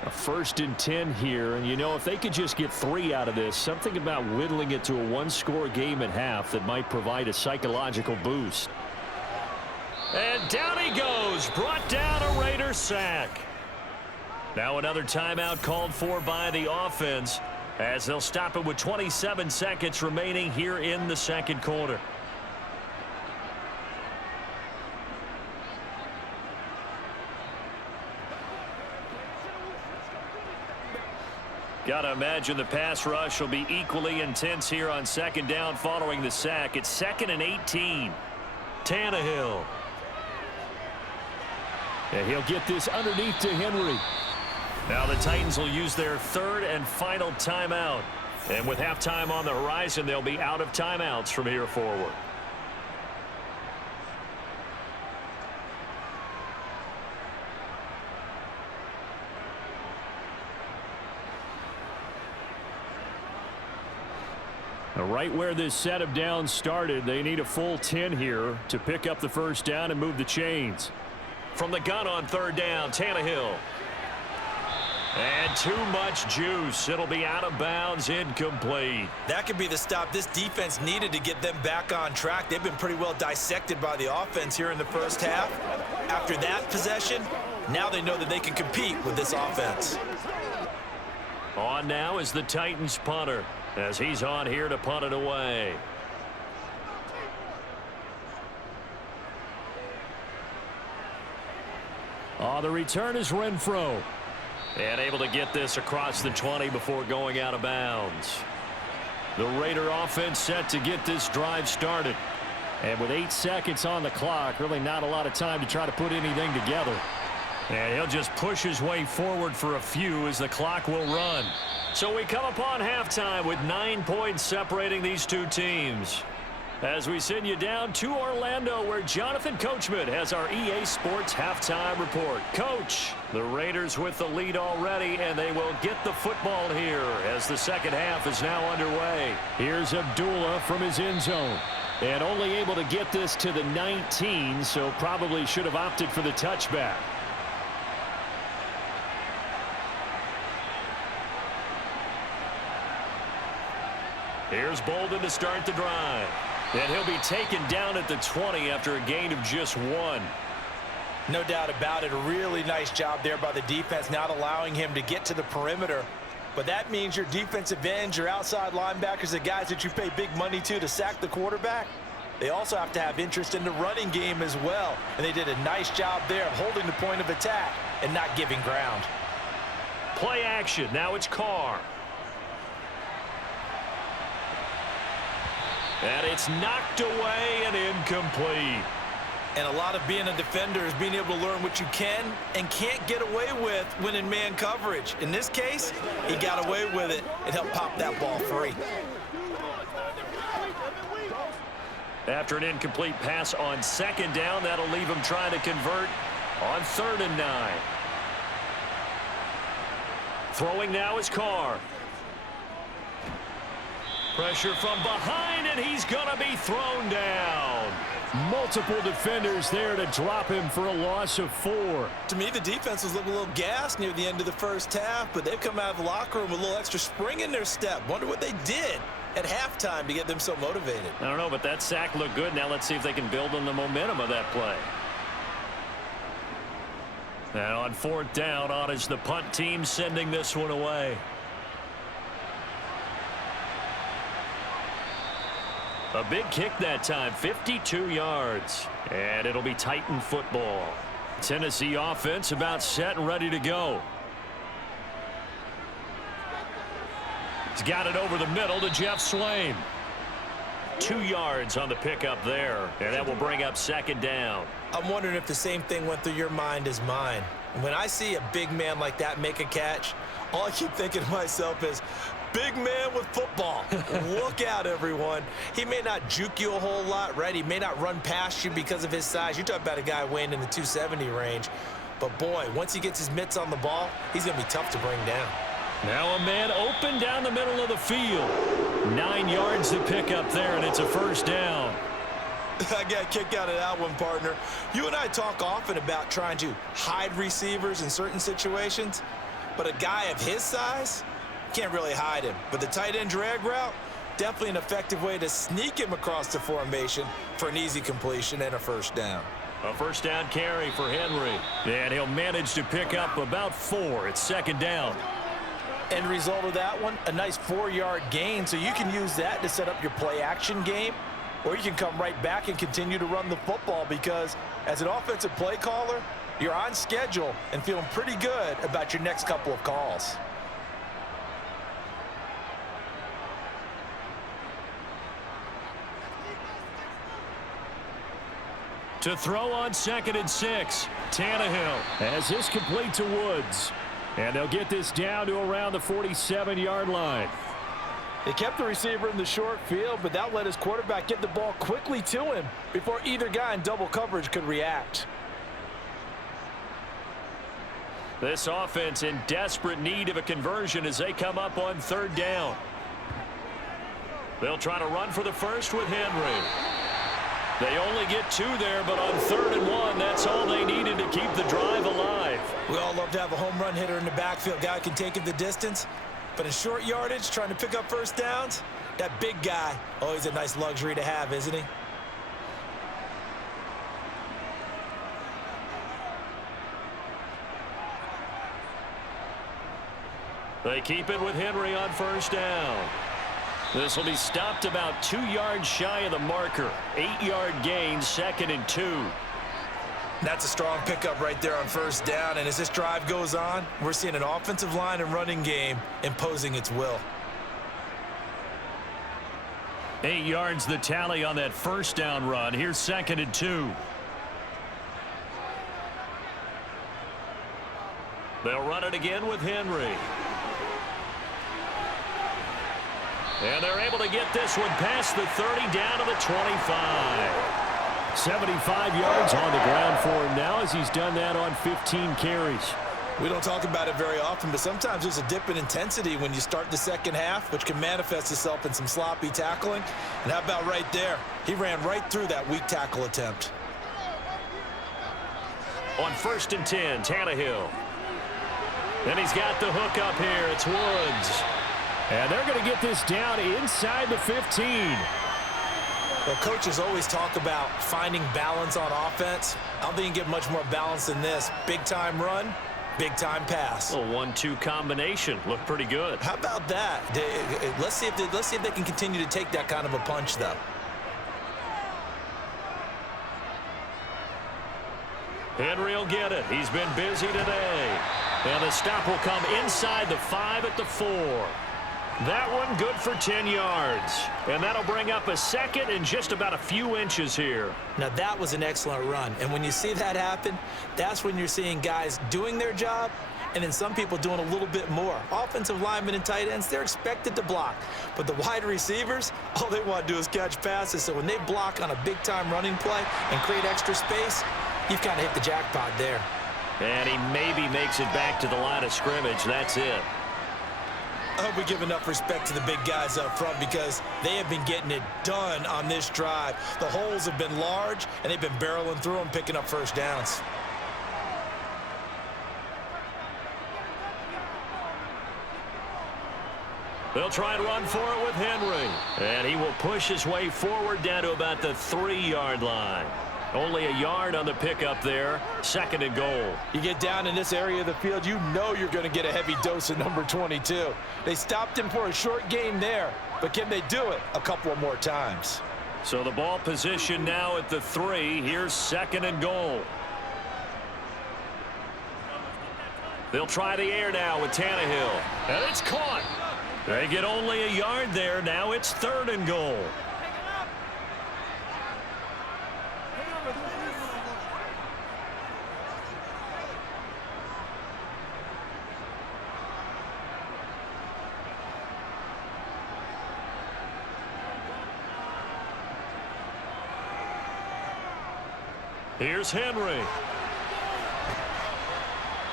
A 1st and 10 here, and you know, if they could just get 3 out of this, something about whittling it to a 1-score game at half that might provide a psychological boost. And down he goes, brought down a Raider sack. Now another timeout called for by the offense, as they'll stop it with 27 seconds remaining here in the second quarter. Got to imagine the pass rush will be equally intense here on 2nd down following the sack. It's 2nd and 18. Tannehill. And he'll get this underneath to Henry. Now the Titans will use their third and final timeout. And with halftime on the horizon, they'll be out of timeouts from here forward. Right where this set of downs started, they need a full 10 here to pick up the first down and move the chains. From the gun on third down, Tannehill. And too much juice. It'll be out of bounds, incomplete. That could be the stop this defense needed to get them back on track. They've been pretty well dissected by the offense here in the first half. After that possession, now they know that they can compete with this offense. On now is the Titans punter, as he's on here to punt it away. The return is Renfro. And able to get this across the 20 before going out of bounds. The Raider offense set to get this drive started. And with 8 seconds on the clock, really not a lot of time to try to put anything together. And he'll just push his way forward for a few as the clock will run. So we come upon halftime with 9 points separating these two teams. As we send you down to Orlando, where Jonathan Coachman has our EA Sports halftime report. Coach, the Raiders with the lead already, and they will get the football here as the second half is now underway. Here's Abdullah from his end zone. And only able to get this to the 19, so probably should have opted for the touchback. Here's Bolden to start the drive. And he'll be taken down at the 20 after a gain of just 1. No doubt about it. A really nice job there by the defense, not allowing him to get to the perimeter. But that means your defensive ends, your outside linebackers, the guys that you pay big money to sack the quarterback, they also have to have interest in the running game as well. And they did a nice job there of holding the point of attack and not giving ground. Play action. Now it's Carr. And it's knocked away and incomplete. And a lot of being a defender is being able to learn what you can and can't get away with when in man coverage. In this case, he got away with it and helped pop that ball free. After an incomplete pass on second down, that'll leave him trying to convert on 3rd and 9. Throwing now is Carr. Pressure from behind, and he's going to be thrown down. Multiple defenders there to drop him for a loss of 4. To me, the defense was looking a little gassed near the end of the first half, but they've come out of the locker room with a little extra spring in their step. Wonder what they did at halftime to get them so motivated. I don't know, but that sack looked good. Now let's see if they can build on the momentum of that play. Now on 4th down, on is the punt team sending this one away. A big kick that time, 52 yards. And it'll be Titan football. Tennessee offense about set and ready to go. He's got it over the middle to Jeff Swain. 2 yards on the pickup there. And that will bring up 2nd down. I'm wondering if the same thing went through your mind as mine. When I see a big man like that make a catch, all I keep thinking to myself is, big man with football. Look out, everyone. He may not juke you a whole lot, right? He may not run past you because of his size. You're talking about a guy weighing in the 270 range. But, boy, once he gets his mitts on the ball, he's going to be tough to bring down. Now a man open down the middle of the field. 9 yards to pick up there, and it's a 1st down. I got a kick out of that one, partner. You and I talk often about trying to hide receivers in certain situations. But a guy of his size, can't really hide him. But the tight end drag route, definitely an effective way to sneak him across the formation for an easy completion and a 1st down. A 1st down carry for Henry. And he'll manage to pick up about 4. It's 2nd down. End result of that one, a nice 4-yard gain. So you can use that to set up your play action game. Or you can come right back and continue to run the football because as an offensive play caller, you're on schedule and feeling pretty good about your next couple of calls. To throw on 2nd and 6. Tannehill. As this complete to Woods. And they'll get this down to around the 47-yard line. They kept the receiver in the short field, but that let his quarterback get the ball quickly to him before either guy in double coverage could react. This offense in desperate need of a conversion as they come up on 3rd down. They'll try to run for the first with Henry. They only get 2 there, but on 3rd and 1, that's all they needed to keep the drive alive. We all love to have a home run hitter in the backfield. Guy can take it the distance. But in short yardage, trying to pick up first downs, that big guy, always a nice luxury to have, isn't he? They keep it with Henry on 1st down. This will be stopped about 2 yards shy of the marker. 8-yard gain, 2nd and 2. That's a strong pickup right there on 1st down. And as this drive goes on, we're seeing an offensive line and running game imposing its will. 8 yards the tally on that 1st down run. Here's 2nd and 2. They'll run it again with Henry. And they're able to get this one past the 30 down to the 25. 75 yards on the ground for him now as he's done that on 15 carries. We don't talk about it very often, but sometimes there's a dip in intensity when you start the second half, which can manifest itself in some sloppy tackling. And how about right there? He ran right through that weak tackle attempt. On 1st and 10, Tannehill. And he's got the hook up here. It's Woods. And they're going to get this down inside the 15. Well, coaches always talk about finding balance on offense. I don't think you can get much more balance than this. Big-time run, big-time pass. A 1-2 combination. Looked pretty good. How about that? Let's see if they can continue to take that kind of a punch, though. Henry will get it. He's been busy today. And the stop will come inside the 5 at the 4. That one good for 10 yards. And that'll bring up a 2nd and just about a few inches here. Now, that was an excellent run. And when you see that happen, that's when you're seeing guys doing their job and then some people doing a little bit more. Offensive linemen and tight ends, they're expected to block. But the wide receivers, all they want to do is catch passes. So when they block on a big-time running play and create extra space, you've kind of hit the jackpot there. And he maybe makes it back to the line of scrimmage. That's it. I hope we give enough respect to the big guys up front because they have been getting it done on this drive. The holes have been large, and they've been barreling through them, picking up first downs. They'll try and run for it with Henry. And he will push his way forward down to about the 3-yard line. Only a yard on the pickup there. 2nd and goal. You get down in this area of the field, you know you're going to get a heavy dose of number 22. They stopped him for a short game there, but can they do it a couple of more times? So the ball position now at the 3. Here's 2nd and goal. They'll try the air now with Tannehill. And it's caught. They get only a yard there. Now it's 3rd and goal. Here's Henry.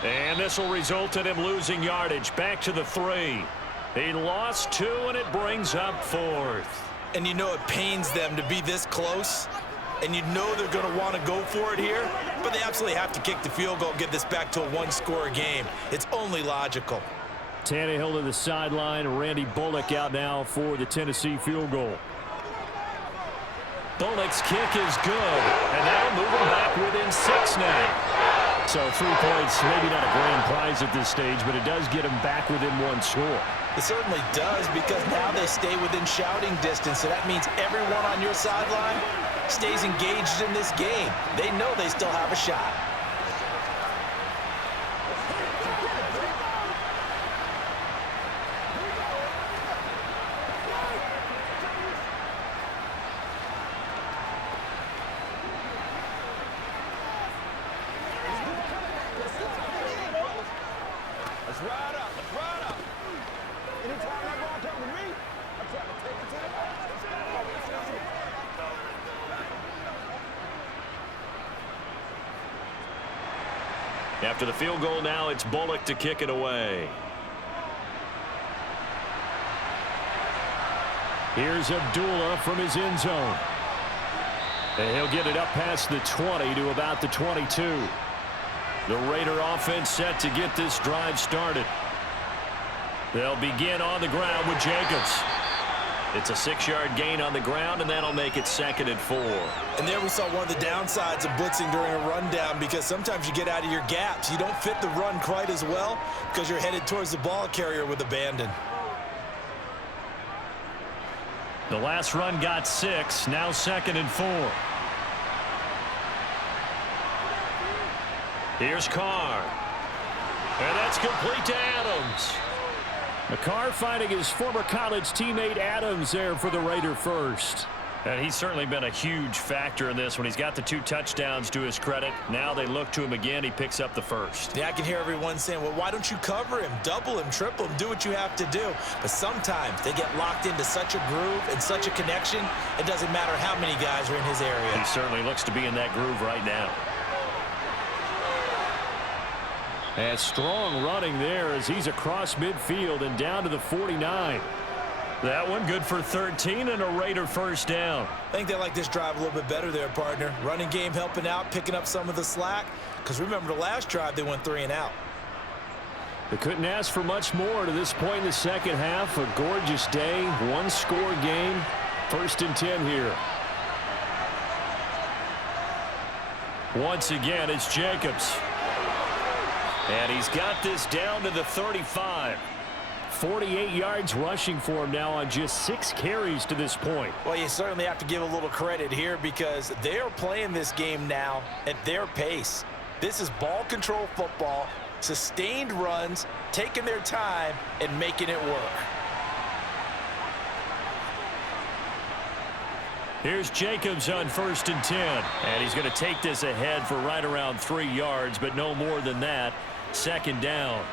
And this will result in him losing yardage. Back to the 3. He lost 2, and it brings up 4th. And you know it pains them to be this close. And you know they're going to want to go for it here. But they absolutely have to kick the field goal and get this back to a one-score game. It's only logical. Tannehill to the sideline. Randy Bullock out now for the Tennessee field goal. Bullock's kick is good, and that'll move him back within 6 now. So 3 points, maybe not a grand prize at this stage, but it does get him back within 1 score. It certainly does because now they stay within shouting distance, so that means everyone on your sideline stays engaged in this game. They know they still have a shot. After the field goal now, it's Bullock to kick it away. Here's Abdullah from his end zone. And he'll get it up past the 20 to about the 22. The Raider offense set to get this drive started. They'll begin on the ground with Jacobs. It's a 6-yard gain on the ground, and that'll make it 2nd and 4. And there we saw one of the downsides of blitzing during a rundown, because sometimes you get out of your gaps. You don't fit the run quite as well because you're headed towards the ball carrier with abandon. The last run got 6, now 2nd and 4. Here's Carr. And that's complete to Adams. Carr finding his former college teammate Adams there for the Raider first. And he's certainly been a huge factor in this when he's got the 2 touchdowns to his credit. Now they look to him again. He picks up the first. Yeah, I can hear everyone saying, well, why don't you cover him, double him, triple him, do what you have to do. But sometimes they get locked into such a groove and such a connection, it doesn't matter how many guys are in his area. He certainly looks to be in that groove right now. And strong running there as he's across midfield and down to the 49. That one good for 13 and a Raider first down. I think they like this drive a little bit better there, partner. Running game helping out, picking up some of the slack. Because remember the last drive, they went 3 and out. They couldn't ask for much more to this point in the second half. A gorgeous day, 1-score game. 1st and 10 here. Once again, it's Jacobs. And he's got this down to the 35. 48 yards rushing for him now on just 6 carries to this point. Well, you certainly have to give a little credit here because they are playing this game now at their pace. This is ball control football, sustained runs, taking their time, and making it work. Here's Jacobs on 1st and 10. And he's going to take this ahead for right around 3 yards, but no more than that. 2nd down.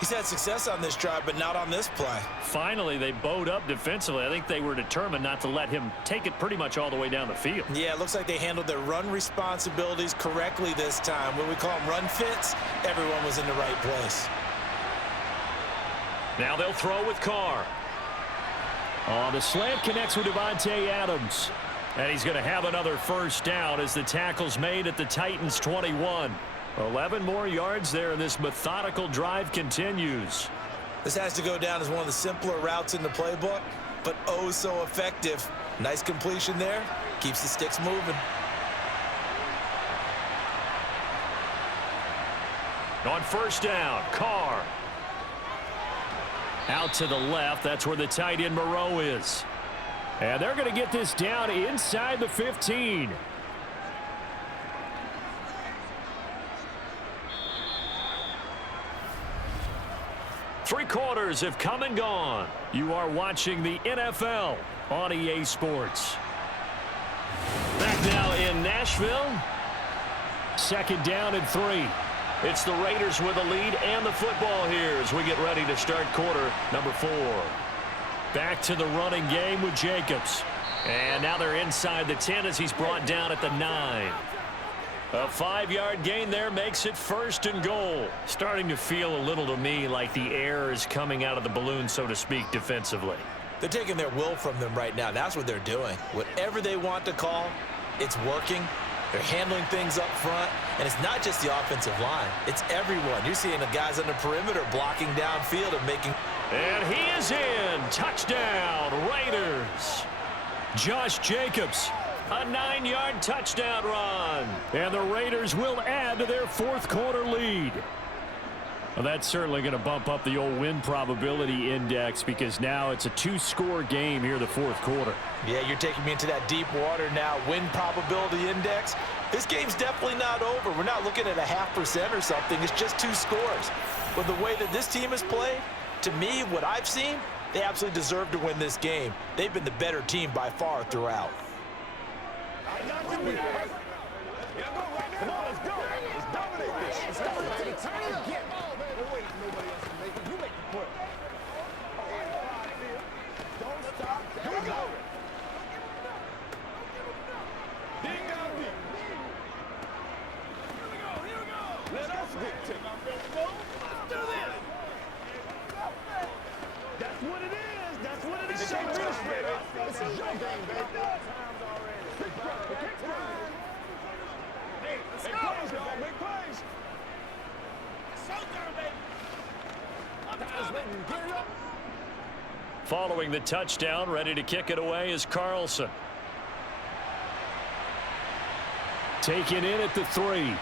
He's had success on this drive, but not on this play. Finally, they bowed up defensively. I think they were determined not to let him take it pretty much all the way down the field. Yeah, it looks like they handled their run responsibilities correctly this time. When we call them run fits, everyone was in the right place. Now they'll throw with Carr. The slant connects with Devontae Adams. And he's going to have another first down as the tackle's made at the Titans' 21. 11 more yards there, and this methodical drive continues. This has to go down as one of the simpler routes in the playbook, but oh so effective. Nice completion there. Keeps the sticks moving. On 1st down, Carr. Out to the left. That's where the tight end Moreau is. And they're going to get this down inside the 15. Three quarters have come and gone. You are watching the NFL on EA Sports. Back now in Nashville. 2nd down and 3. It's the Raiders with the lead and the football here as we get ready to start quarter number 4. Back to the running game with Jacobs. And now they're inside the 10 as he's brought down at the 9. A 5-yard gain there makes it 1st and goal. Starting to feel a little to me like the air is coming out of the balloon, so to speak, defensively. They're taking their will from them right now. That's what they're doing. Whatever they want to call, it's working. They're handling things up front, and it's not just the offensive line. It's everyone. You're seeing the guys on the perimeter blocking downfield and making... And he is in. Touchdown, Raiders. Josh Jacobs. A 9-yard touchdown run. And the Raiders will add to their 4th quarter lead. Well, that's certainly going to bump up the old win probability index because now it's a 2-score game here the 4th quarter. Yeah, you're taking me into that deep water now. Win probability index. This game's definitely not over. We're not looking at a 0.5% or something. It's just 2 scores. But the way that this team has played, to me, what I've seen, they absolutely deserve to win this game. They've been the better team by far throughout. Come on, let's go. Let's dominate this. Let's go. Turn it up. Wait, nobody else can make it. You make the play. Don't stop. Here we go. Ding down deep. Here we go. Let us Let's get to it. That's what it is. That's what it is. This is your game, baby. Hey, let's go. Big plays, y'all. Big plays. Showtime, baby. Get it up. Following the touchdown, ready to kick it away is Carlson. Taken in at the 3.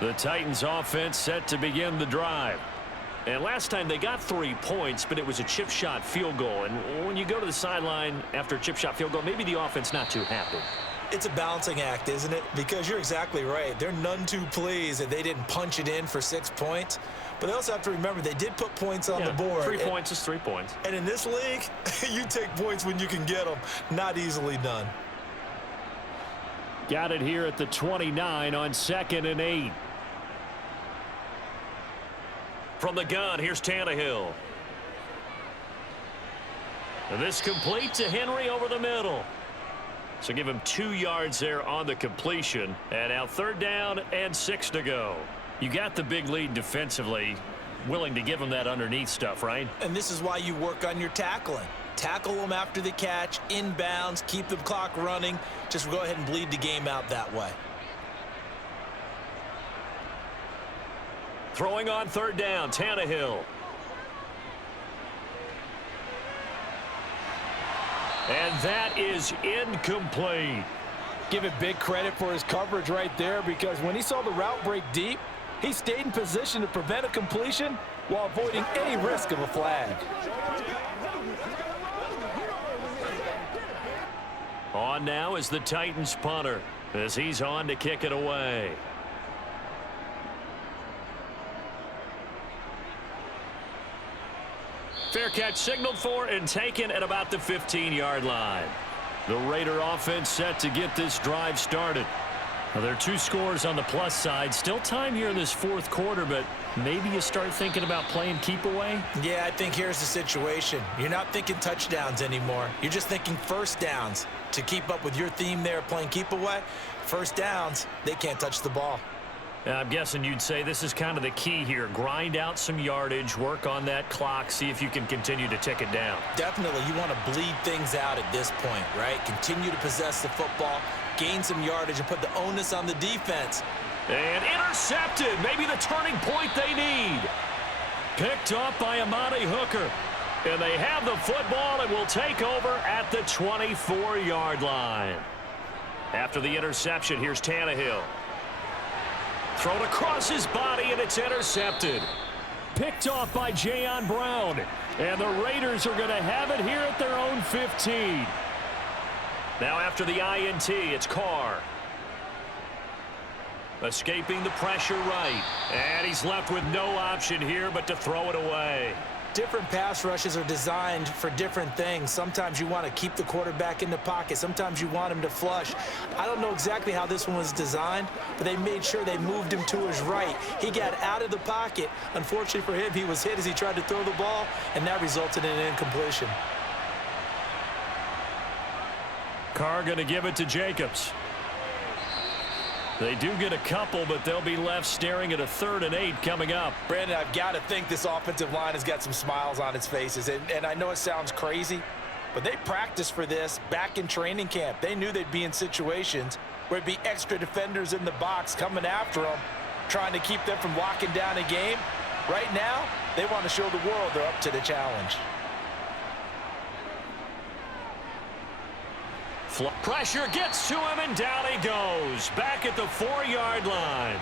The Titans offense set to begin the drive. And last time they got 3 points, but it was a chip shot field goal. And when you go to the sideline after a chip shot field goal, maybe the offense not too happy. It's a balancing act, isn't it? Because you're exactly right. They're none too pleased that they didn't punch it in for 6 points. But they also have to remember they did put points on the board. 3 points is 3 points. And in this league, you take points when you can get them. Not easily done. Got it here at the 29 on 2nd and 8. From the gun, here's Tannehill. And this complete to Henry over the middle. So give him 2 yards there on the completion. And now 3rd down and 6 to go. You got the big lead defensively. Willing to give him that underneath stuff, right? And this is why you work on your tackling. Tackle them after the catch, inbounds, keep the clock running. Just go ahead and bleed the game out that way. Throwing on 3rd down, Tannehill. And that is incomplete. Give it big credit for his coverage right there, because when he saw the route break deep, he stayed in position to prevent a completion while avoiding any risk of a flag. On now is the Titans punter as he's on to kick it away. Fair catch signaled for and taken at about the 15-yard line. The Raider offense set to get this drive started. Well, there are 2 scores on the plus side. Still time here in this 4th quarter, but maybe you start thinking about playing keep away? Yeah, I think here's the situation. You're not thinking touchdowns anymore. You're just thinking 1st downs. To keep up with your theme there, playing keep away, 1st downs, they can't touch the ball. I'm guessing you'd say this is kind of the key here. Grind out some yardage, work on that clock, see if you can continue to tick it down. Definitely, you want to bleed things out at this point, right? Continue to possess the football, gain some yardage, and put the onus on the defense. And intercepted. Maybe the turning point they need. Picked off by Amani Hooker. And they have the football and will take over at the 24-yard line. After the interception, here's Tannehill. Thrown across his body, and it's intercepted. Picked off by Jayon Brown. And the Raiders are going to have it here at their own 15. Now after the INT, it's Carr. Escaping the pressure right. And he's left with no option here but to throw it away. Different pass rushes are designed for different things. Sometimes you want to keep the quarterback in the pocket. Sometimes you want him to flush. I don't know exactly how this one was designed, but they made sure they moved him to his right. He got out of the pocket. Unfortunately for him, he was hit as he tried to throw the ball, and that resulted in an incompletion. Carr going to give it to Jacobs. They do get a couple, but they'll be left staring at a 3rd and 8 coming up. Brandon, I've got to think this offensive line has got some smiles on its faces. And I know it sounds crazy, but they practiced for this back in training camp. They knew they'd be in situations where it'd be extra defenders in the box coming after them, trying to keep them from locking down a game. Right now, they want to show the world they're up to the challenge. Pressure gets to him, and down he goes. Back at the 4-yard line.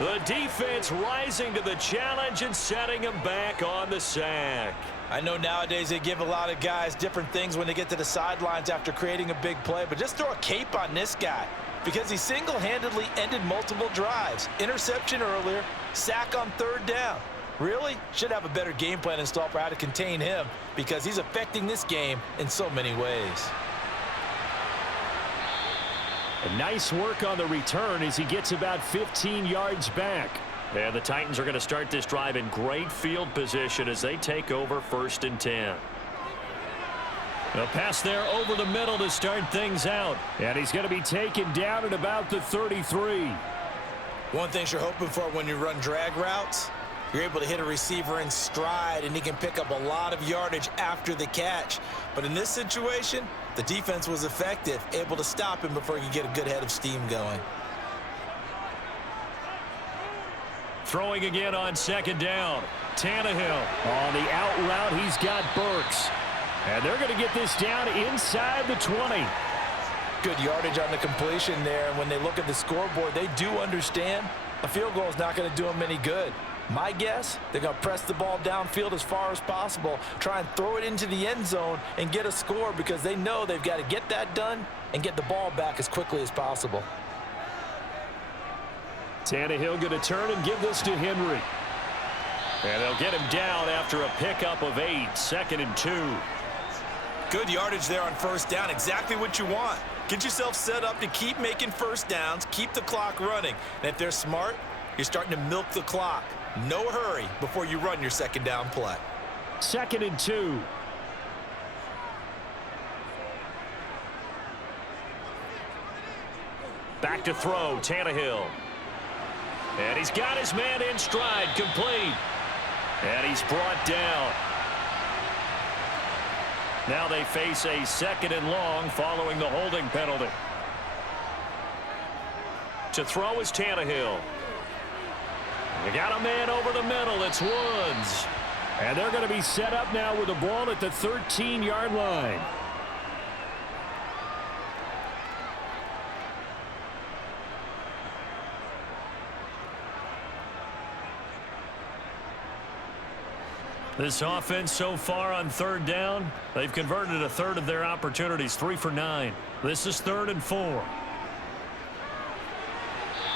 The defense rising to the challenge and setting him back on the sack. I know nowadays they give a lot of guys different things when they get to the sidelines after creating a big play, but just throw a cape on this guy because he single-handedly ended multiple drives. Interception earlier, sack on 3rd down. Really should have a better game plan installed for how to contain him because he's affecting this game in so many ways. A nice work on the return as he gets about 15 yards back. And the Titans are going to start this drive in great field position as they take over 1st and 10. A pass there over the middle to start things out. And he's going to be taken down at about the 33. One thing you're hoping for when you run drag routes, you're able to hit a receiver in stride, and he can pick up a lot of yardage after the catch. But in this situation, the defense was effective, able to stop him before he could get a good head of steam going. Throwing again on second down. Tannehill. On the out route, he's got Burks. And they're going to get this down inside the 20. Good yardage on the completion there. And when they look at the scoreboard, they do understand a field goal is not going to do them any good. My guess, they're going to press the ball downfield as far as possible, try and throw it into the end zone and get a score because they know they've got to get that done and get the ball back as quickly as possible. Tannehill going to turn and give this to Henry. And they'll get him down after a pickup of 8, 2nd and 2. Good yardage there on first down, exactly what you want. Get yourself set up to keep making first downs, keep the clock running. And if they're smart, you're starting to milk the clock. No hurry before you run your second down play. 2nd and 2. Back to throw, Tannehill. And he's got his man in stride, complete. And he's brought down. Now they face a 2nd and long following the holding penalty. To throw is Tannehill. You got a man over the middle. It's Woods. And they're going to be set up now with the ball at the 13-yard line. This offense so far on third down, they've converted a third of their opportunities, 3 for 9. This is 3rd and 4.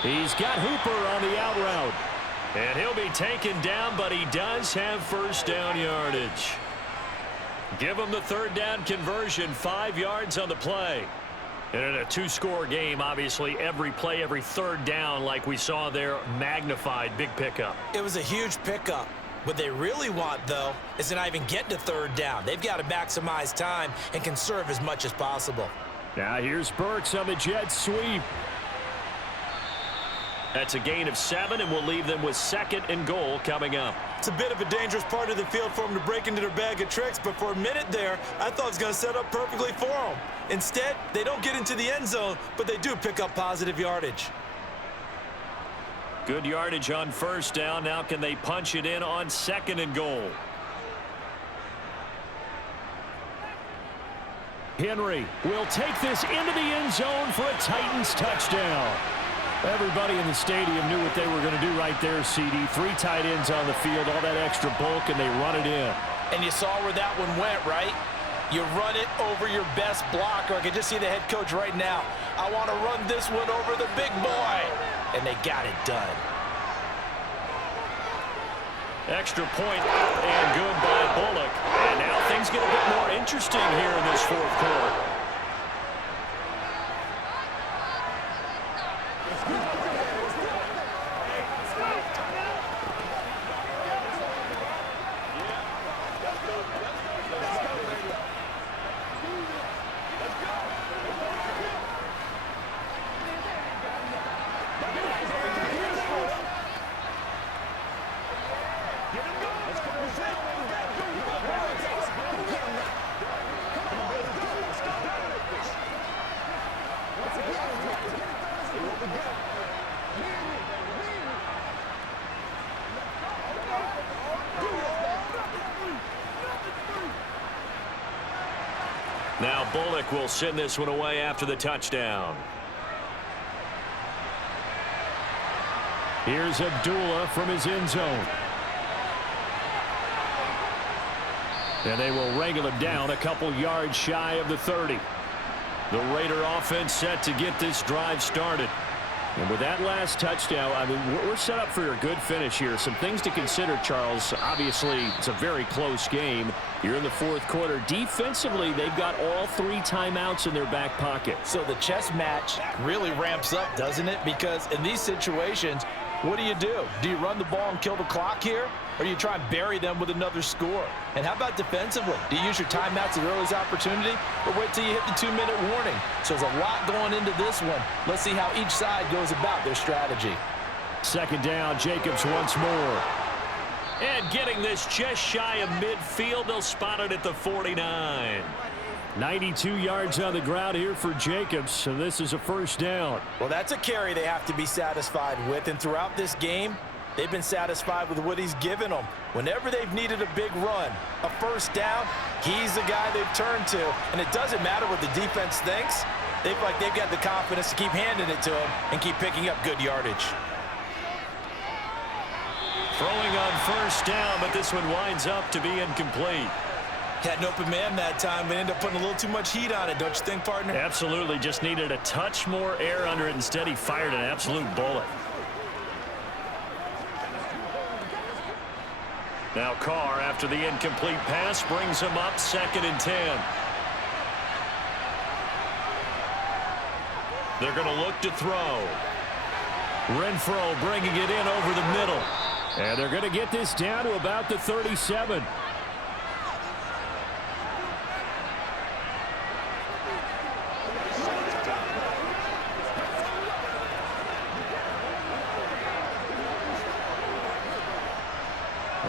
He's got Hooper on the out route. And he'll be taken down, but he does have first down yardage. Give him the third down conversion, 5 yards on the play. And in a 2-score game, obviously, every play, every third down, like we saw there, magnified, big pickup. It was a huge pickup. What they really want, though, is to not even get to third down. They've got to maximize time and conserve as much as possible. Now here's Burks on the jet sweep. That's a gain of 7, and we'll leave them with 2nd and goal coming up. It's a bit of a dangerous part of the field for them to break into their bag of tricks, but for a minute there, I thought it was going to set up perfectly for them. Instead, they don't get into the end zone, but they do pick up positive yardage. Good yardage on first down. Now can they punch it in on 2nd and goal? Henry will take this into the end zone for a Titans touchdown. Everybody in the stadium knew what they were going to do right there, CD. 3 tight ends on the field, all that extra bulk, and they run it in. And you saw where that one went, right? You run it over your best blocker. I can just see the head coach right now. I want to run this one over the big boy. And they got it done. Extra point and good by Bullock. And now things get a bit more interesting here in this 4th quarter. Now Bullock will send this one away after the touchdown. Here's Abdullah from his end zone. And they will wrangle him down a couple yards shy of the 30. The Raider offense set to get this drive started. And with that last touchdown, I mean, we're set up for a good finish here. Some things to consider, Charles. Obviously, it's a very close game. You're in the 4th quarter. Defensively, they've got all 3 timeouts in their back pocket. So the chess match really ramps up, doesn't it? Because in these situations, What do? Do you run the ball and kill the clock here? Or do you try and bury them with another score? And how about defensively? Do you use your timeouts at earliest opportunity? Or wait till you hit the 2-minute warning? So there's a lot going into this one. Let's see how each side goes about their strategy. Second down, Jacobs once more. And getting this just shy of midfield, they'll spot it at the 49. 92 yards on the ground here for Jacobs, so this is a first down. Well, that's a carry they have to be satisfied with, and throughout this game, they've been satisfied with what he's given them. Whenever they've needed a big run, a first down, he's the guy they've turned to, and it doesn't matter what the defense thinks. They've got the confidence to keep handing it to him and keep picking up good yardage. Throwing on first down, but this one winds up to be incomplete. Had an open man that time, but ended up putting a little too much heat on it, don't you think, partner? Absolutely, just needed a touch more air under it. Instead, he fired an absolute bullet. Now Carr, after the incomplete pass, brings him up 2nd and 10. They're going to look to throw. Renfro bringing it in over the middle. And they're going to get this down to about the 37.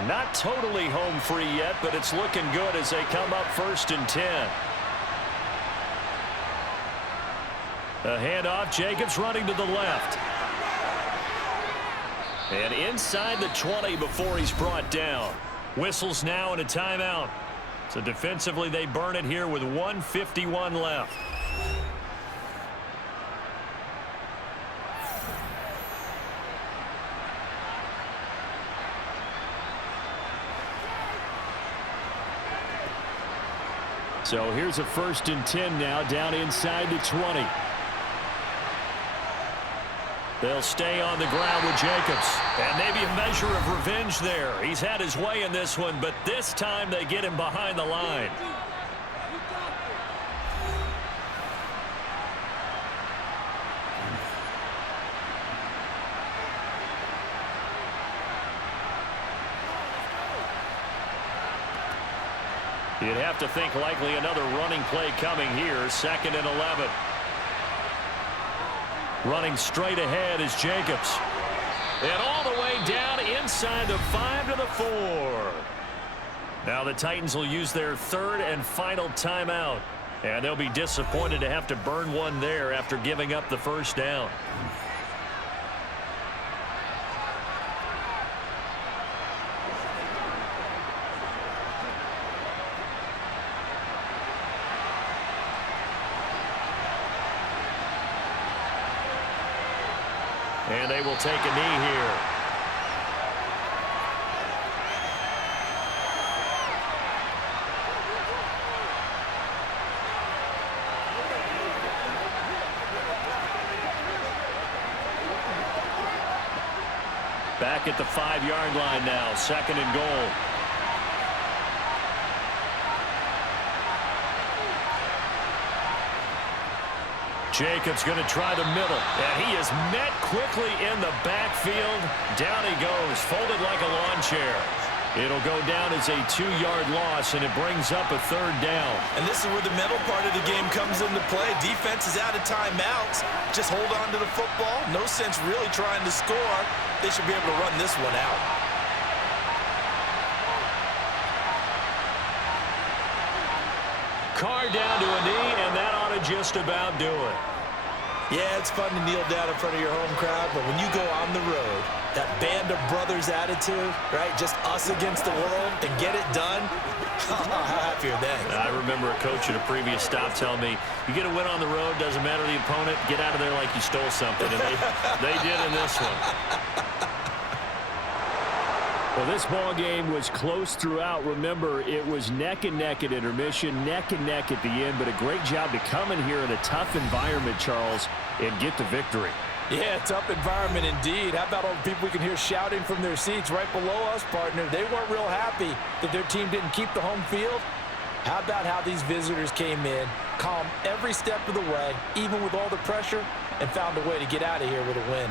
Not totally home free yet, but it's looking good as they come up 1st and 10. A handoff, Jacobs running to the left. And inside the 20 before he's brought down. Whistles now and a timeout. So defensively they burn it here with 1:51 left. So here's a 1st and 10 now down inside the 20. They'll stay on the ground with Jacobs. And maybe a measure of revenge there. He's had his way in this one, but this time they get him behind the line. You'd have to think likely another running play coming here. 2nd and 11. Running straight ahead is Jacobs. And all the way down inside the 5 to the 4. Now the Titans will use their 3rd and final timeout. And they'll be disappointed to have to burn one there after giving up the first down. And they will take a knee here. Back at the 5-yard line now, 2nd and goal. Jacobs going to try the middle, and he is met quickly in the backfield. Down he goes, folded like a lawn chair. It'll go down as a 2-yard loss, and it brings up a 3rd down. And this is where the mental part of the game comes into play. Defense is out of timeouts. Just hold on to the football. No sense really trying to score. They should be able to run this one out. Carr down to a knee, and that ought to just about do it. Yeah, it's fun to kneel down in front of your home crowd, but when you go on the road, that band of brothers attitude, right, just us against the world, and get it done, how happy are they? I remember a coach at a previous stop telling me, you get a win on the road, doesn't matter the opponent, get out of there like you stole something, and they did in this one. Well, this ball game was close throughout. Remember, it was neck and neck at intermission, neck and neck at the end, but a great job to come in here in a tough environment, Charles, and get the victory. Yeah, tough environment indeed. How about all the people we can hear shouting from their seats right below us, partner? They weren't real happy that their team didn't keep the home field. How about how these visitors came in, calm every step of the way, even with all the pressure, and found a way to get out of here with a win?